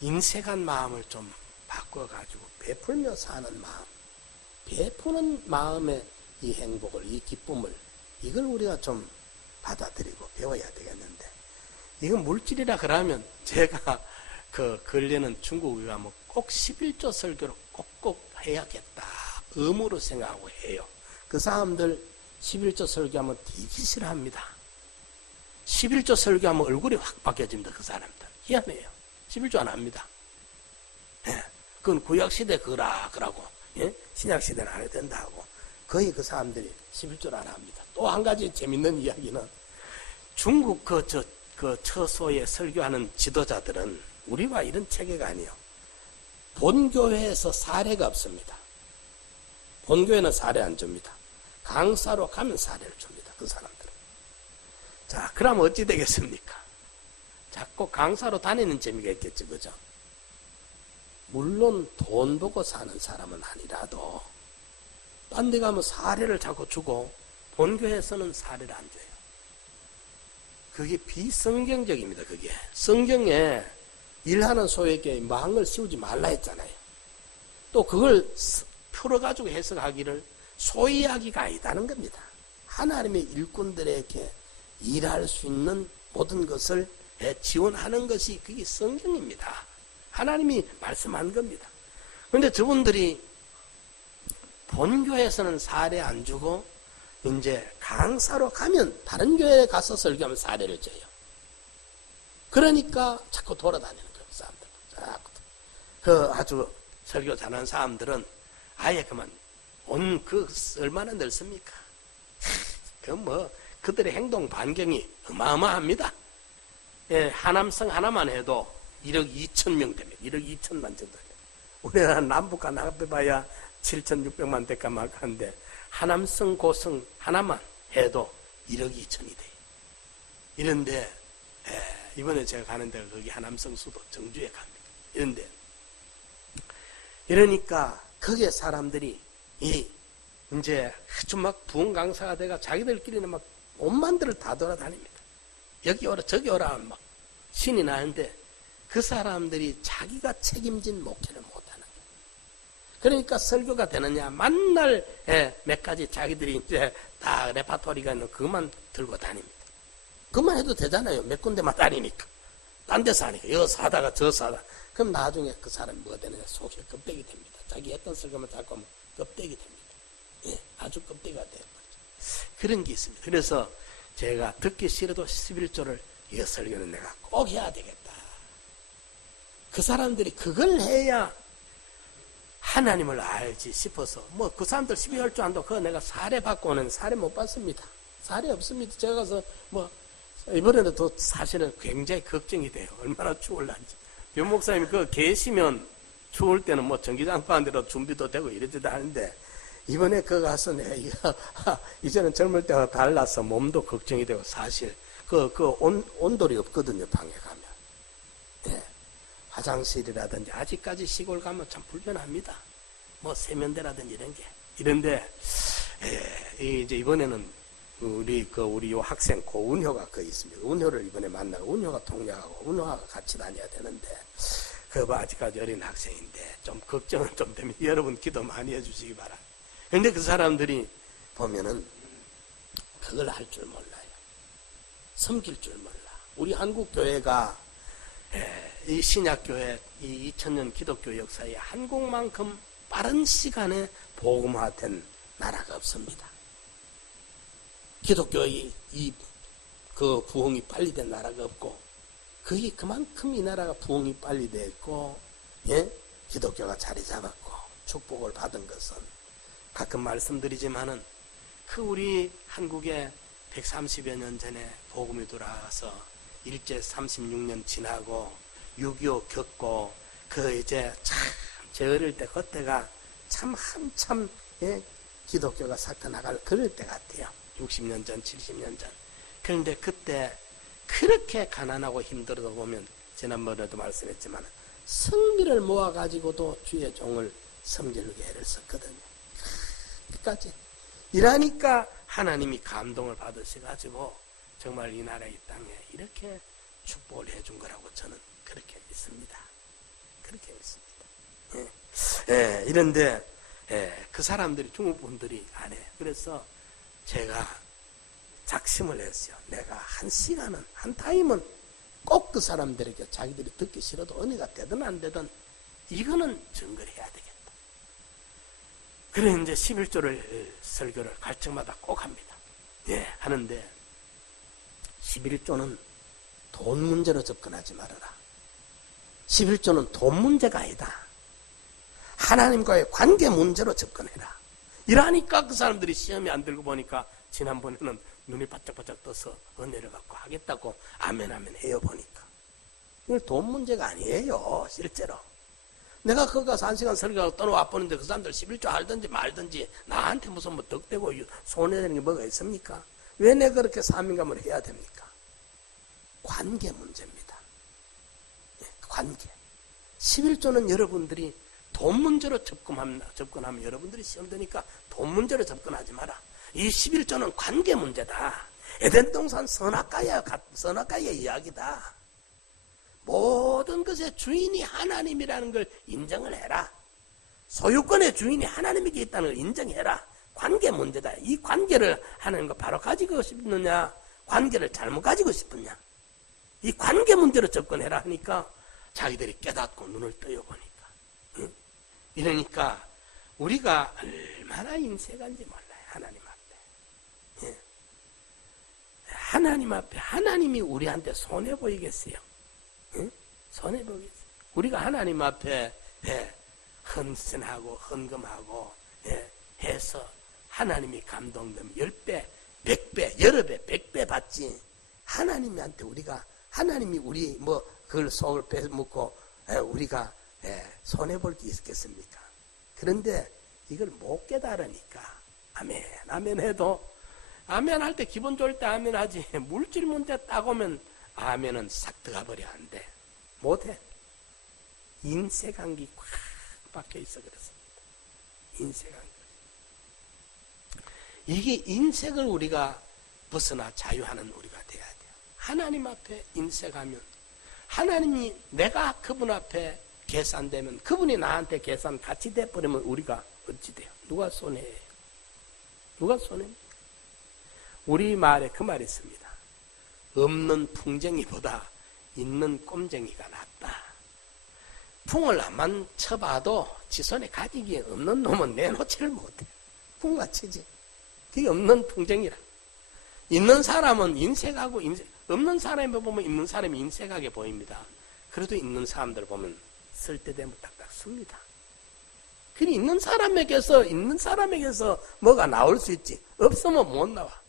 인색한 마음을 좀 바꿔가지고 베풀며 사는 마음, 베푸는 마음의 이 행복을, 이 기쁨을, 이걸 우리가 좀 받아들이고 배워야 되겠는데, 이건 물질이라 그러면 제가 근래는 중국에 가면 꼭 11조 설교를 꼭꼭 해야겠다 의무로 생각하고 해요. 그 사람들 11조 설교하면 되게 싫어합니다. 11조 설교하면 얼굴이 확 바뀌어집니다. 그 사람들 희한해요. 11조 안 합니다. 예, 그건 구약시대 그라고, 예? 신약시대는 안 해야 된다고. 거의 그 사람들이 11조를 안 합니다. 또 한 가지 재밌는 이야기는, 중국 그 처소에 설교하는 지도자들은 우리와 이런 체계가 아니에요. 본교회에서 사례가 없습니다. 본교회는 사례 안 줍니다. 강사로 가면 사례를 줍니다. 그 사람들은. 자, 그럼 어찌 되겠습니까? 자꾸 강사로 다니는 재미가 있겠지, 그죠? 물론 돈 보고 사는 사람은 아니라도 딴 데 가면 사례를 자꾸 주고 본교회에서는 사례를 안 줘요. 그게 비성경적입니다. 그게 성경에 일하는 소에게 망을 씌우지 말라 했잖아요. 또 그걸 풀어가지고 해석하기를 소이야기가 아니다는 겁니다. 하나님의 일꾼들에게 일할 수 있는 모든 것을 지원하는 것이 그게 성경입니다. 하나님이 말씀한 겁니다. 그런데 저분들이 본교회에서는 사례 안 주고 이제 강사로 가면 다른 교회에 가서 설교하면 사례를 줘요. 그러니까 자꾸 돌아다니는 거예요. 사람들. 자꾸. 그 아주 설교 잘하는 사람들은 아예 그만 얼마나 넓습니까? 그들의 행동 반경이 어마어마합니다. 예, 하남성 하나만 해도 1억 2천 명 됩니다. 1억 2천만 정도 됩니다. 우리나라 남북과 나가봐야 7,600만 대가 막 하는데, 하남성 고성 하나만 해도 1억 2천이 돼요. 이런데, 이번에 제가 가는 데가 거기 하남성 수도 정주에 갑니다. 이런데, 이러니까 거기에 사람들이 이제 아주 막 부흥 강사가 돼가 자기들끼리는 막 온만 데를 다 돌아다닙니다. 여기 오라 저기 오라 막 신이 나는데, 그 사람들이 자기가 책임진 목회를 못하는 거예요. 그러니까 설교가 되느냐, 만날 몇 가지 자기들이 이제 다 레파토리가 있는 그것만 들고 다닙니다. 그것만 해도 되잖아요. 몇 군데만 다니니까. 딴 데서 하니까 여기 사다가 저 사다. 그럼 나중에 그 사람이 뭐가 되느냐, 속이 껍데기 됩니다. 자기 했던 설교만 자꾸 하면 껍데기 됩니다. 예, 아주 껍데기가 돼요. 그런 게 있습니다. 그래서 제가 듣기 싫어도 11조를 이 설교는 내가 꼭 해야 되겠다. 그 사람들이 그걸 해야 하나님을 알지 싶어서, 그 사람들 12월 주 안도 그거 내가 사례 받고 오는 사례 못 받습니다. 사례 없습니다. 제가 가서 이번에는 또 사실은 굉장히 걱정이 돼요. 얼마나 추울란지. 변 목사님이 그거 계시면 추울 때는 전기장판 한 대로 준비도 되고 이러지도 않은데, 이번에 그거 가서 내가 이제는 젊을 때가 달라서 몸도 걱정이 되고, 사실 온돌이 없거든요. 방에 가면. 예. 화장실이라든지 아직까지 시골 가면 참 불편합니다. 세면대라든지 이런 게. 이런데 이제 이번에는 우리 요 학생 고운효가 거기 있습니다. 운효를 이번에 만나고 운효가 통역하고 운효가 같이 다녀야 되는데, 아직까지 어린 학생인데 좀 걱정은 좀 되면 여러분 기도 많이 해주시기 바랍니다. 그런데 그 사람들이 보면은 그걸 할 줄 몰라요. 섬길 줄 몰라. 우리 한국 교회가 이 신약교회, 이 2000년 기독교 역사에 한국만큼 빠른 시간에 복음화된 나라가 없습니다. 기독교의 그 부흥이 빨리 된 나라가 없고, 그게 그만큼 이 나라가 부흥이 빨리 됐고, 예? 기독교가 자리 잡았고 축복을 받은 것은 가끔 말씀드리지만은 그 우리 한국에 130여 년 전에 복음이 돌아와서 일제 36년 지나고 6.25 겪고 그 이제 참 제 어릴 때 그때가 참 한참 기독교가 싹터 나갈 그럴 때 같아요. 60년 전, 70년 전. 그런데 그때 그렇게 가난하고 힘들어도 보면 지난번에도 말씀했지만 성비를 모아가지고도 주의 종을 섬기게 애를 썼거든요. 끝까지. 이러니까 하나님이 감동을 받으셔가지고 정말 이 나라 이 땅에 이렇게 축복을 해준 거라고 저는 그렇게 믿습니다. 그렇게 믿습니다. 이런데 그 사람들이 중국 분들이 안 해. 그래서 제가 작심을 했어요. 내가 한 시간은 한 타임은 꼭 그 사람들에게 자기들이 듣기 싫어도 은혜가 되든 안 되든 이거는 증거를 해야 되겠다. 그래 이제 11조를 설교를 갈 적마다 꼭 합니다. 하는데 11조는 돈 문제로 접근하지 말아라. 11조는 돈 문제가 아니다. 하나님과의 관계 문제로 접근해라. 이러니까 그 사람들이 시험이 안 들고 보니까 지난번에는 눈이 바짝바짝 떠서 은혜를 갖고 하겠다고 아멘 해요 보니까. 이건 돈 문제가 아니에요. 실제로. 내가 거기 가서 1시간 설교하고 떠나와 보는데 그 사람들 11조 알든지 말든지 나한테 무슨 뭐 덕대고 손해되는 게 뭐가 있습니까? 왜 내가 그렇게 사명감을 해야 됩니까? 관계 문제입니다. 관계. 11조는 여러분들이 돈 문제로 접근하면 여러분들이 시험 드니까 돈 문제로 접근하지 마라. 이 11조는 관계 문제다. 에덴 동산 선악과의 이야기다. 모든 것의 주인이 하나님이라는 걸 인정을 해라. 소유권의 주인이 하나님에게 있다는 걸 인정해라. 관계 문제다. 이 관계를 하나님과 바로 가지고 싶느냐, 관계를 잘못 가지고 싶느냐. 이 관계 문제로 접근해라 하니까 자기들이 깨닫고 눈을 떠요 보니까. 이러니까 우리가 얼마나 인색한지 몰라요. 하나님 앞에. 하나님 앞에 하나님이 우리한테 손해 보이겠어요? 손해 보이겠어요? 우리가 하나님 앞에 헌신하고 헌금하고 해서 하나님이 감동되면 10배, 100배, 여러 배, 100배 받지. 하나님한테 하나님이 우리 그걸 속을 빼먹고 우리가 손해 볼 게 있겠습니까? 그런데 이걸 못 깨달으니까 아멘 해도 아멘 할 때 기분 좋을 때 아멘 하지. 물질 문제 딱 오면 아멘은 싹 들어가버려 안 돼. 못해. 인색한기 꽉 박혀 있어 그렇습니다. 인색한기. 이게 인색을 우리가 벗어나 자유하는 우리가 돼야 돼요. 하나님 앞에 인색하면 하나님이 내가 그분 앞에 계산되면 그분이 나한테 계산 같이 돼버리면 우리가 어찌 돼요? 누가 손해예요? 누가 손해입니까? 우리 말에 그 말이 있습니다. 없는 풍쟁이보다 있는 꼼쟁이가 낫다. 풍을 한번 쳐봐도 지 손에 가지기에 없는 놈은 내놓지를 못해. 풍과 치지. 그게 없는 풍쟁이라. 있는 사람은 인색하고 없는 사람이 보면 있는 사람이 인색하게 보입니다. 그래도 있는 사람들 보면 쓸 때 되면 딱딱 씁니다. 그니 있는 사람에게서 뭐가 나올 수 있지. 없으면 못 나와.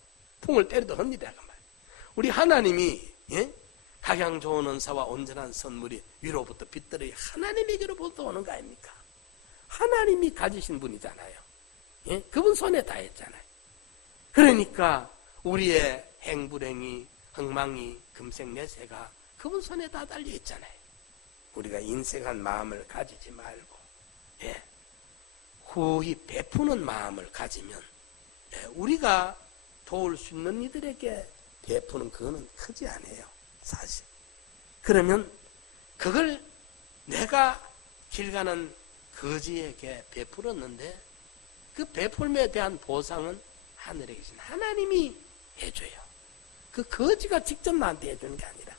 풍을 때려도 헛일이야. 우리 하나님이 각양 좋은 은사와 온전한 선물이 위로부터 빛들이 하나님에게로부터 오는 거 아닙니까? 하나님이 가지신 분이잖아요. 그분 손에 다 했잖아요. 그러니까 우리의 행불행이 흥망이 금생내세가 그분 손에 다 달려 있잖아요. 우리가 인색한 마음을 가지지 말고 후히 베푸는 마음을 가지면 우리가 도울 수 있는 이들에게 베푸는 그거는 크지 않아요. 사실. 그러면 그걸 내가 길 가는 거지에게 베풀었는데 그 베풀음에 대한 보상은 하늘에 계신 하나님이 해줘요. 그 거지가 직접 나한테 해주는 게 아니라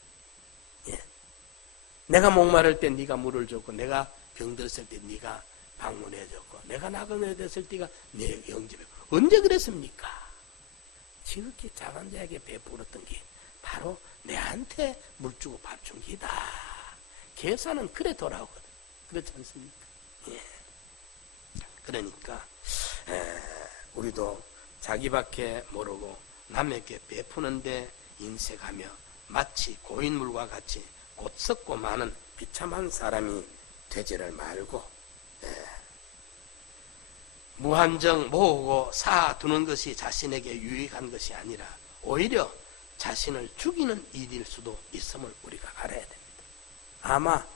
내가 목마를 때 네가 물을 줬고, 내가 병들었을 때 네가 방문해줬고, 내가 나그네 됐을 때가 내 영접해. 언제 그랬습니까? 지극히 작은 자에게 베풀었던 게 바로 내한테 물 주고 밥 준 기다. 계산은 그래 돌아오거든. 그렇지 않습니까? 예. 그러니까 우리도 자기밖에 모르고 남에게 베푸는데 인색하며 마치 고인물과 같이 곧 썩고 많은 비참한 사람이 되지를 말고, 무한정 모으고 쌓아두는 것이 자신에게 유익한 것이 아니라 오히려 자신을 죽이는 일일 수도 있음을 우리가 알아야 됩니다. 아마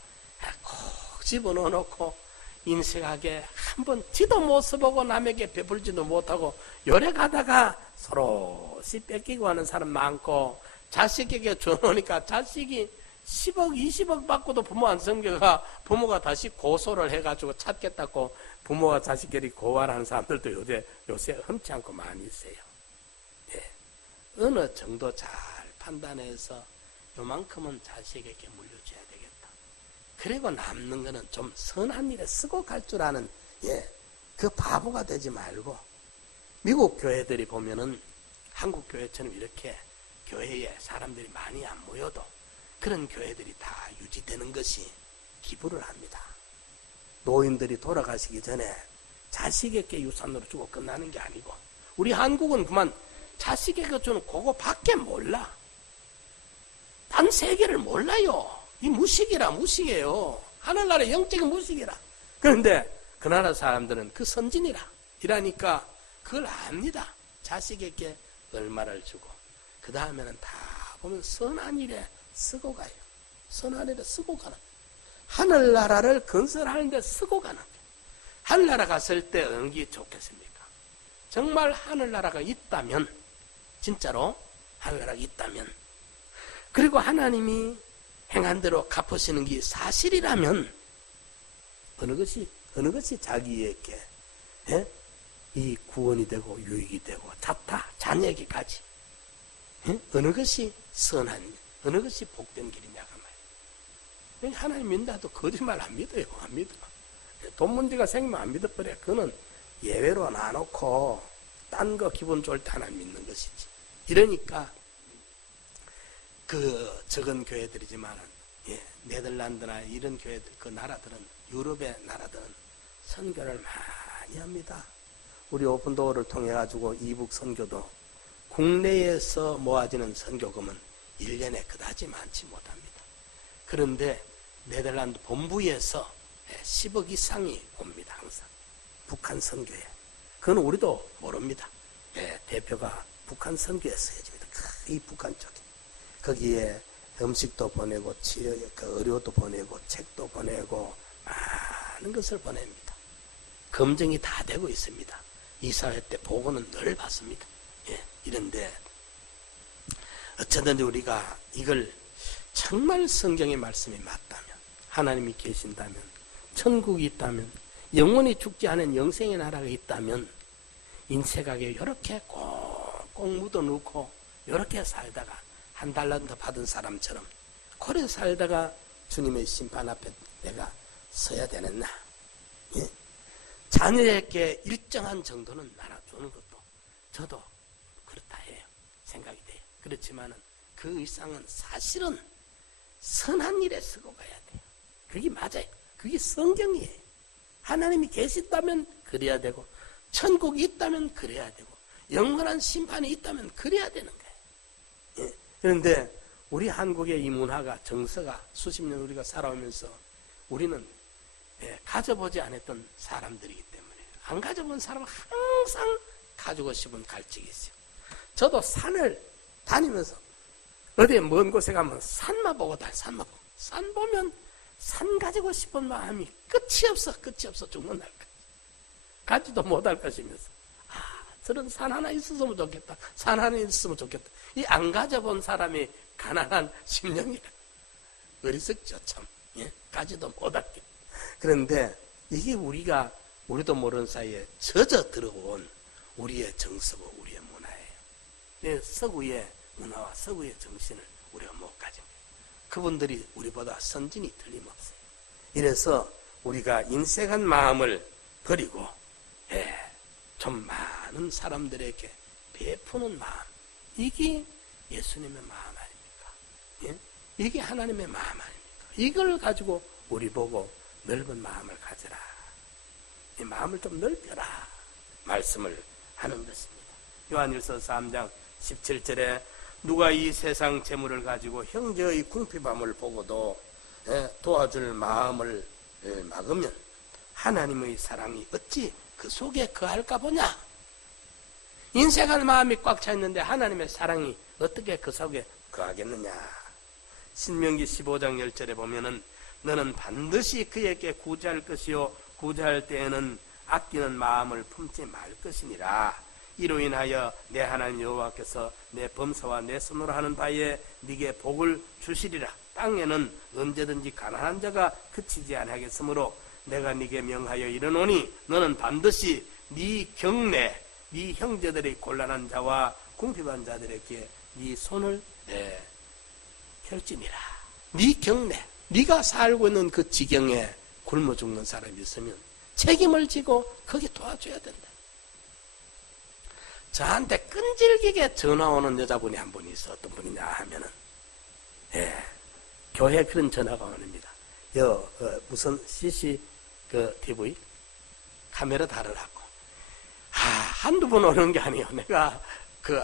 꼭 집어넣어 놓고 인색하게 한번 지도 못 써보고 남에게 베풀지도 못하고 요래 가다가 서로 뺏기고 하는 사람 많고, 자식에게 줘놓으니까 자식이 10억 20억 받고도 부모 안 섬겨가 부모가 다시 고소를 해가지고 찾겠다고 부모와 자식끼리 고발하는 사람들도 요새 흠치 않고 많이 있어요. 예. 어느 정도 잘 판단해서 요만큼은 자식에게 물려줘야 되겠다. 그리고 남는 거는 좀 선한 일에 쓰고 갈 줄 아는, 그 바보가 되지 말고, 미국 교회들이 보면은 한국 교회처럼 이렇게 교회에 사람들이 많이 안 모여도 그런 교회들이 다 유지되는 것이 기부를 합니다. 노인들이 돌아가시기 전에 자식에게 유산으로 주고 끝나는 게 아니고, 우리 한국은 그만 자식에게 주는 그거밖에 몰라. 단 세 개를 몰라요. 이 무식이에요. 하늘나라의 영적인 무식이라. 그런데 그 나라 사람들은 그 선진이라 이라니까 그걸 압니다. 자식에게 얼마를 주고, 그 다음에는 다 보면 선한 일에 쓰고 가요. 선한 일에 쓰고 가는 거예요. 하늘나라를 건설하는데 쓰고 가는 거예요. 하늘나라 갔을 때 어느 게 좋겠습니까? 정말 하늘나라가 있다면, 진짜로 하늘나라가 있다면, 그리고 하나님이 행한 대로 갚으시는 게 사실이라면 어느 것이 자기에게 이 구원이 되고 유익이 되고 자녀에게까지 어느 것이 선한 일, 어느 것이 복된 길이냐가 말이에요. 하나님 믿는다도 거짓말 안 믿어요. 안 믿어. 돈 문제가 생기면 안 믿어버려. 그거는 예외로 놔놓고 딴 거 기분 좋을 때 하나님 믿는 것이지. 이러니까 그 적은 교회들이지만, 네덜란드나 이런 교회들, 그 나라들은, 유럽의 나라들은 선교를 많이 합니다. 우리 오픈도어를 통해 가지고 이북 선교도 국내에서 모아지는 선교금은 1년에 그다지 많지 못합니다. 그런데 네덜란드 본부에서 10억 이상이 옵니다. 항상 북한 선교에. 그건 우리도 모릅니다. 대표가 북한 선교에 쓰여집니다. 이 북한 쪽에. 거기에 음식도 보내고 의료도 보내고 책도 보내고 많은 것을 보냅니다. 검증이 다 되고 있습니다. 이사회 때 보고는 늘 받습니다. 이런데 어쩌든지 우리가 이걸 정말 성경의 말씀이 맞다면, 하나님이 계신다면, 천국이 있다면, 영원히 죽지 않은 영생의 나라가 있다면, 인색하게 이렇게 꽁꽁 묻어놓고 이렇게 살다가 한 달란트 받은 사람처럼 그래 살다가 주님의 심판 앞에 내가 서야 되겠나? 자녀에게 일정한 정도는 나눠주는 것도 저도 그렇다 해요. 생각이 돼요. 그렇지만은 그 이상은 사실은 선한 일에 쓰고 가야 돼요. 그게 맞아요. 그게 성경이에요. 하나님이 계시다면 그래야 되고, 천국이 있다면 그래야 되고, 영원한 심판이 있다면 그래야 되는 거예요. 그런데 우리 한국의 이 문화가, 정서가 수십 년 우리가 살아오면서 우리는 가져보지 않았던 사람들이기 때문에, 안 가져본 사람은 항상 가지고 싶은 갈증이 있어요. 저도 산을 다니면서 어디에 먼 곳에 가면 산만 보고 산만 보고, 산 보면 산 가지고 싶은 마음이 끝이 없어 죽는 날까지 가지도 못할 것이면서, 저런 산 하나 있었으면 좋겠다, 산 하나 있었으면 좋겠다. 이 안 가져본 사람이 가난한 심령이라 어리석죠 참. 가지도 못할게. 그런데 이게 우리도 모르는 사이에 젖어 들어온 우리의 정서고 우리의 문화예요. 서구의 문화와 서구의 정신을 우리가 못 가진 거예요. 그분들이 우리보다 선진이 틀림없어요. 이래서 우리가 인색한 마음을 버리고 좀 많은 사람들에게 베푸는 마음, 이게 예수님의 마음 아닙니까? 이게 하나님의 마음 아닙니까? 이걸 가지고 우리 보고 넓은 마음을 가져라, 이 마음을 좀 넓혀라 말씀을 하는 것입니다. 요한일서 3장 17절에 누가 이 세상 재물을 가지고 형제의 궁핍함을 보고도 도와줄 마음을 막으면 하나님의 사랑이 어찌 그 속에 거할까 보냐. 인색한 마음이 꽉 차 있는데 하나님의 사랑이 어떻게 그 속에 거하겠느냐. 신명기 15장 10절에 보면은 너는 반드시 그에게 구제할 것이요 구제할 때에는 아끼는 마음을 품지 말 것이니라. 이로 인하여 내 하나님 여호와께서 내 범사와 내 손으로 하는 바에 네게 복을 주시리라. 땅에는 언제든지 가난한 자가 그치지 아니하겠으므로 내가 네게 명하여 이르노니 너는 반드시 네 경내 네 형제들의 곤란한 자와 궁핍한 자들에게 네 손을 펼지니라. 네 경내 네가 살고 있는 그 지경에 굶어 죽는 사람이 있으면 책임을 지고 거기 도와줘야 된다. 저한테 끈질기게 전화 오는 여자분이 한 분이 있어. 어떤 분이냐 하면은 교회 그런 전화가 옵니다. 무슨 CC TV 카메라 달으라고. 한두 번 오는 게 아니에요. 내가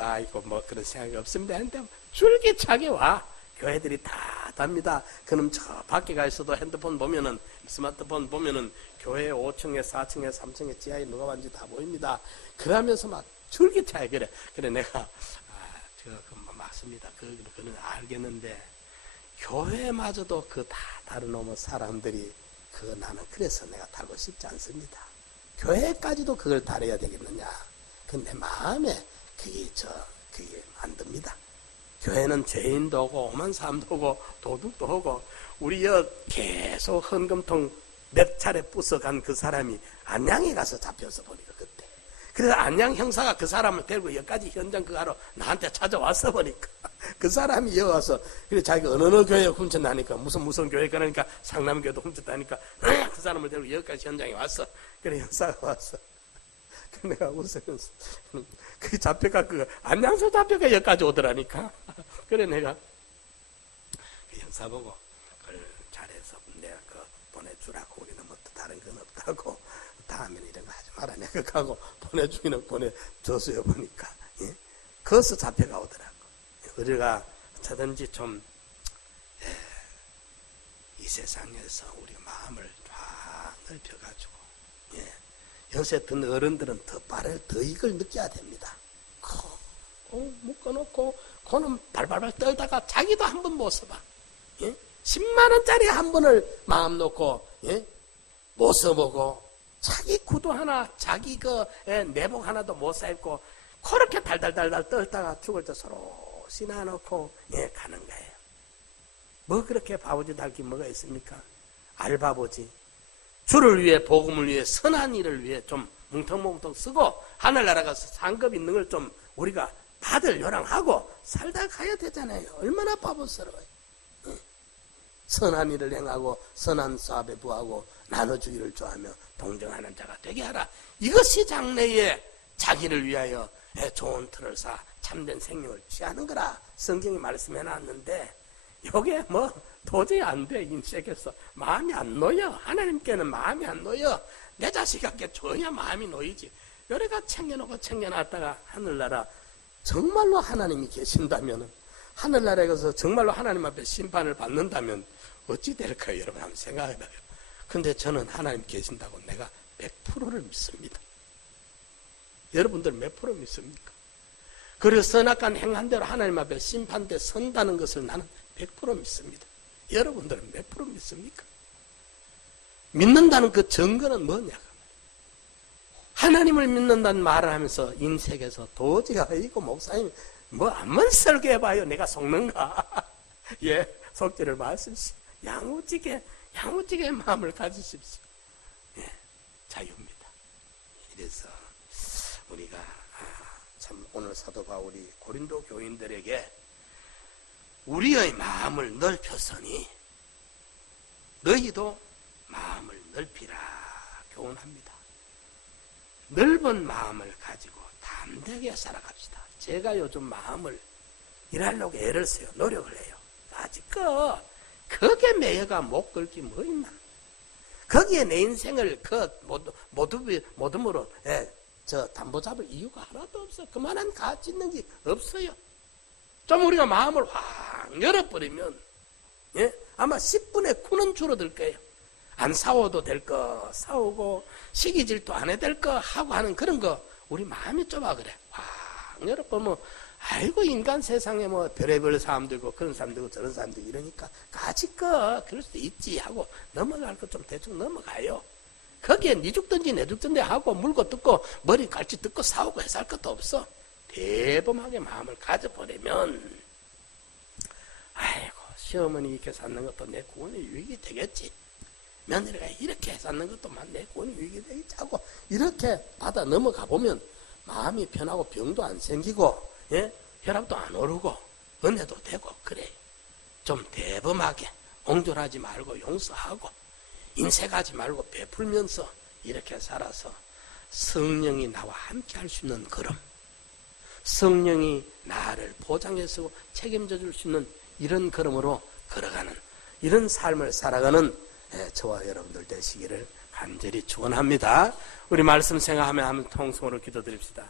아이고 뭐 그런 생각이 없습니다 했는데 줄기차게 와. 교회들이 다 답니다. 그럼 저 밖에 가 있어도 핸드폰 보면은, 스마트폰 보면은 교회 5층에 4층에 3층에 지하에 누가 왔는지 다 보입니다. 그러면서 막 줄기차게 그래 내가 맞습니다. 그는 알겠는데 교회마저도 다 다뤄놓으면 사람들이 나는 그래서 내가 달고 싶지 않습니다. 교회까지도 그걸 다뤄야 되겠느냐. 근데 마음에 그게 안 듭니다. 교회는 죄인도 오고 오만 사람도 오고 도둑도 오고 우리 계속 헌금통 몇 차례 부숴간 그 사람이 안양에 가서 잡혀서 보니까 그때. 그래서 안양 형사가 그 사람을 데리고 여기까지 현장 그하러 나한테 찾아왔어 보니까 그 사람이 여기 와서 그래 자기가 어느 교회 훔쳤나니까 무슨 교회 가니까 상남교회도 훔쳤다니까 그 사람을 데리고 여기까지 현장에 왔어. 그래 형사가 왔어. 내가 웃으면서 그 잡혀가 안양서 잡혀가 여기까지 오더라니까. 그래 내가 그 형사 보고 그걸 잘해서 내가 보내주라고. 우리는 뭐 다른 건 없다고. 다음에는 이런 거 하지 마라. 내가 가고 보내주기는 보내줬어요 보니까. 거기서 잡혀가 오더라고. 우리가 어쩌든지 좀 이 세상에서 우리 마음을 쫙 넓혀가지고 연세 든 어른들은 더 이걸 느껴야 됩니다. 묶어놓고 그는 발발발 떨다가 자기도 한 번 못 써봐. 10만원짜리 한 번을 마음 놓고 못 써보고 자기 구두 하나 자기 내복 하나도 못 사입고 그렇게 달달달달 떨다가 죽을 때 서로 신어놓고 가는 거예요. 뭐 그렇게 바보짓 할 게 뭐가 있습니까? 알바보지. 주를 위해 복음을 위해 선한 일을 위해 좀 뭉텅뭉텅 쓰고 하늘나라 가서 상급 있는 걸 좀 우리가 받을 요랑하고 살다 가야 되잖아요. 얼마나 바보스러워요. 선한 일을 행하고 선한 사업에 부하고 나눠주기를 좋아하며 동정하는 자가 되게 하라. 이것이 장래에 자기를 위하여 좋은 틀을 쌓아 참된 생명을 취하는 거라 성경이 말씀해놨는데 이게 뭐 도저히 안 돼. 인색해서 마음이 안 놓여. 하나님께는 마음이 안 놓여. 내 자식에게 줘야 마음이 놓이지. 여래가 챙겨놨다가 하늘나라 정말로 하나님이 계신다면, 하늘나라에 가서 정말로 하나님 앞에 심판을 받는다면 어찌 될까요? 여러분 한번 생각해봐요. 근데 저는 하나님 계신다고 내가 100%를 믿습니다. 여러분들 몇 프로 믿습니까? 그리고 선악간 행한 대로 하나님 앞에 심판대 선다는 것을 나는 100% 믿습니다. 여러분들은 몇 프로 믿습니까? 믿는다는 그 증거는 뭐냐? 하나님을 믿는다는 말을 하면서 인색에서 도저히 이거 목사님 뭐 한번 설교해봐요. 내가 속는가? 속지를 마십시오. 야무지게 마음을 가지십시오. 자유입니다. 이래서 우리가 참 오늘 사도 바울이 고린도 교인들에게 우리의 마음을 넓혔으니 너희도 마음을 넓히라 교훈합니다. 넓은 마음을 가지고 담대하게 살아갑시다. 제가 요즘 마음을 일하려고 애를 써요. 노력을 해요. 아직껏 거기에 매여가 못 걸기 뭐 있나. 거기에 내 인생을 모둠으로 담보 잡을 이유가 하나도 없어. 그만한 가치 있는 게 없어요. 좀 우리가 마음을 확 열어버리면 아마 10분의 9는 줄어들 거예요. 안 싸워도 될 거 싸우고 시기 질투 안 해도 될 거 하고 하는 그런 거 우리 마음이 좁아 그래. 확 열어보면 아이고 인간 세상에 뭐 별의별 사람도 있고 그런 사람도 있고 저런 사람도 있고 이러니까 가지껏 그럴 수도 있지 하고 넘어갈 거 좀 대충 넘어가요. 거기에 니 죽든지 내 죽든지 하고 물고 뜯고 머리 갈치 뜯고 싸우고 해서 할 것도 없어. 대범하게 마음을 가져버리면 아이고 시어머니 이렇게 사는 것도 내 구원의 유익이 되겠지. 며느리가 이렇게 사는 것도 내 구원의 유익이 되겠지 하고 이렇게 받아 넘어가 보면 마음이 편하고 병도 안 생기고 혈압도 안 오르고 은혜도 되고 그래. 좀 대범하게 옹졸하지 말고 용서하고 인색하지 말고 베풀면서 이렇게 살아서 성령이 나와 함께 할 수 있는 걸음, 성령이 나를 보장해 쓰고 책임져 줄 수 있는 이런 걸음으로 걸어가는 이런 삶을 살아가는 저와 여러분들 되시기를 간절히 축원합니다. 우리 말씀 생각하며 한번 통성으로 기도드립시다.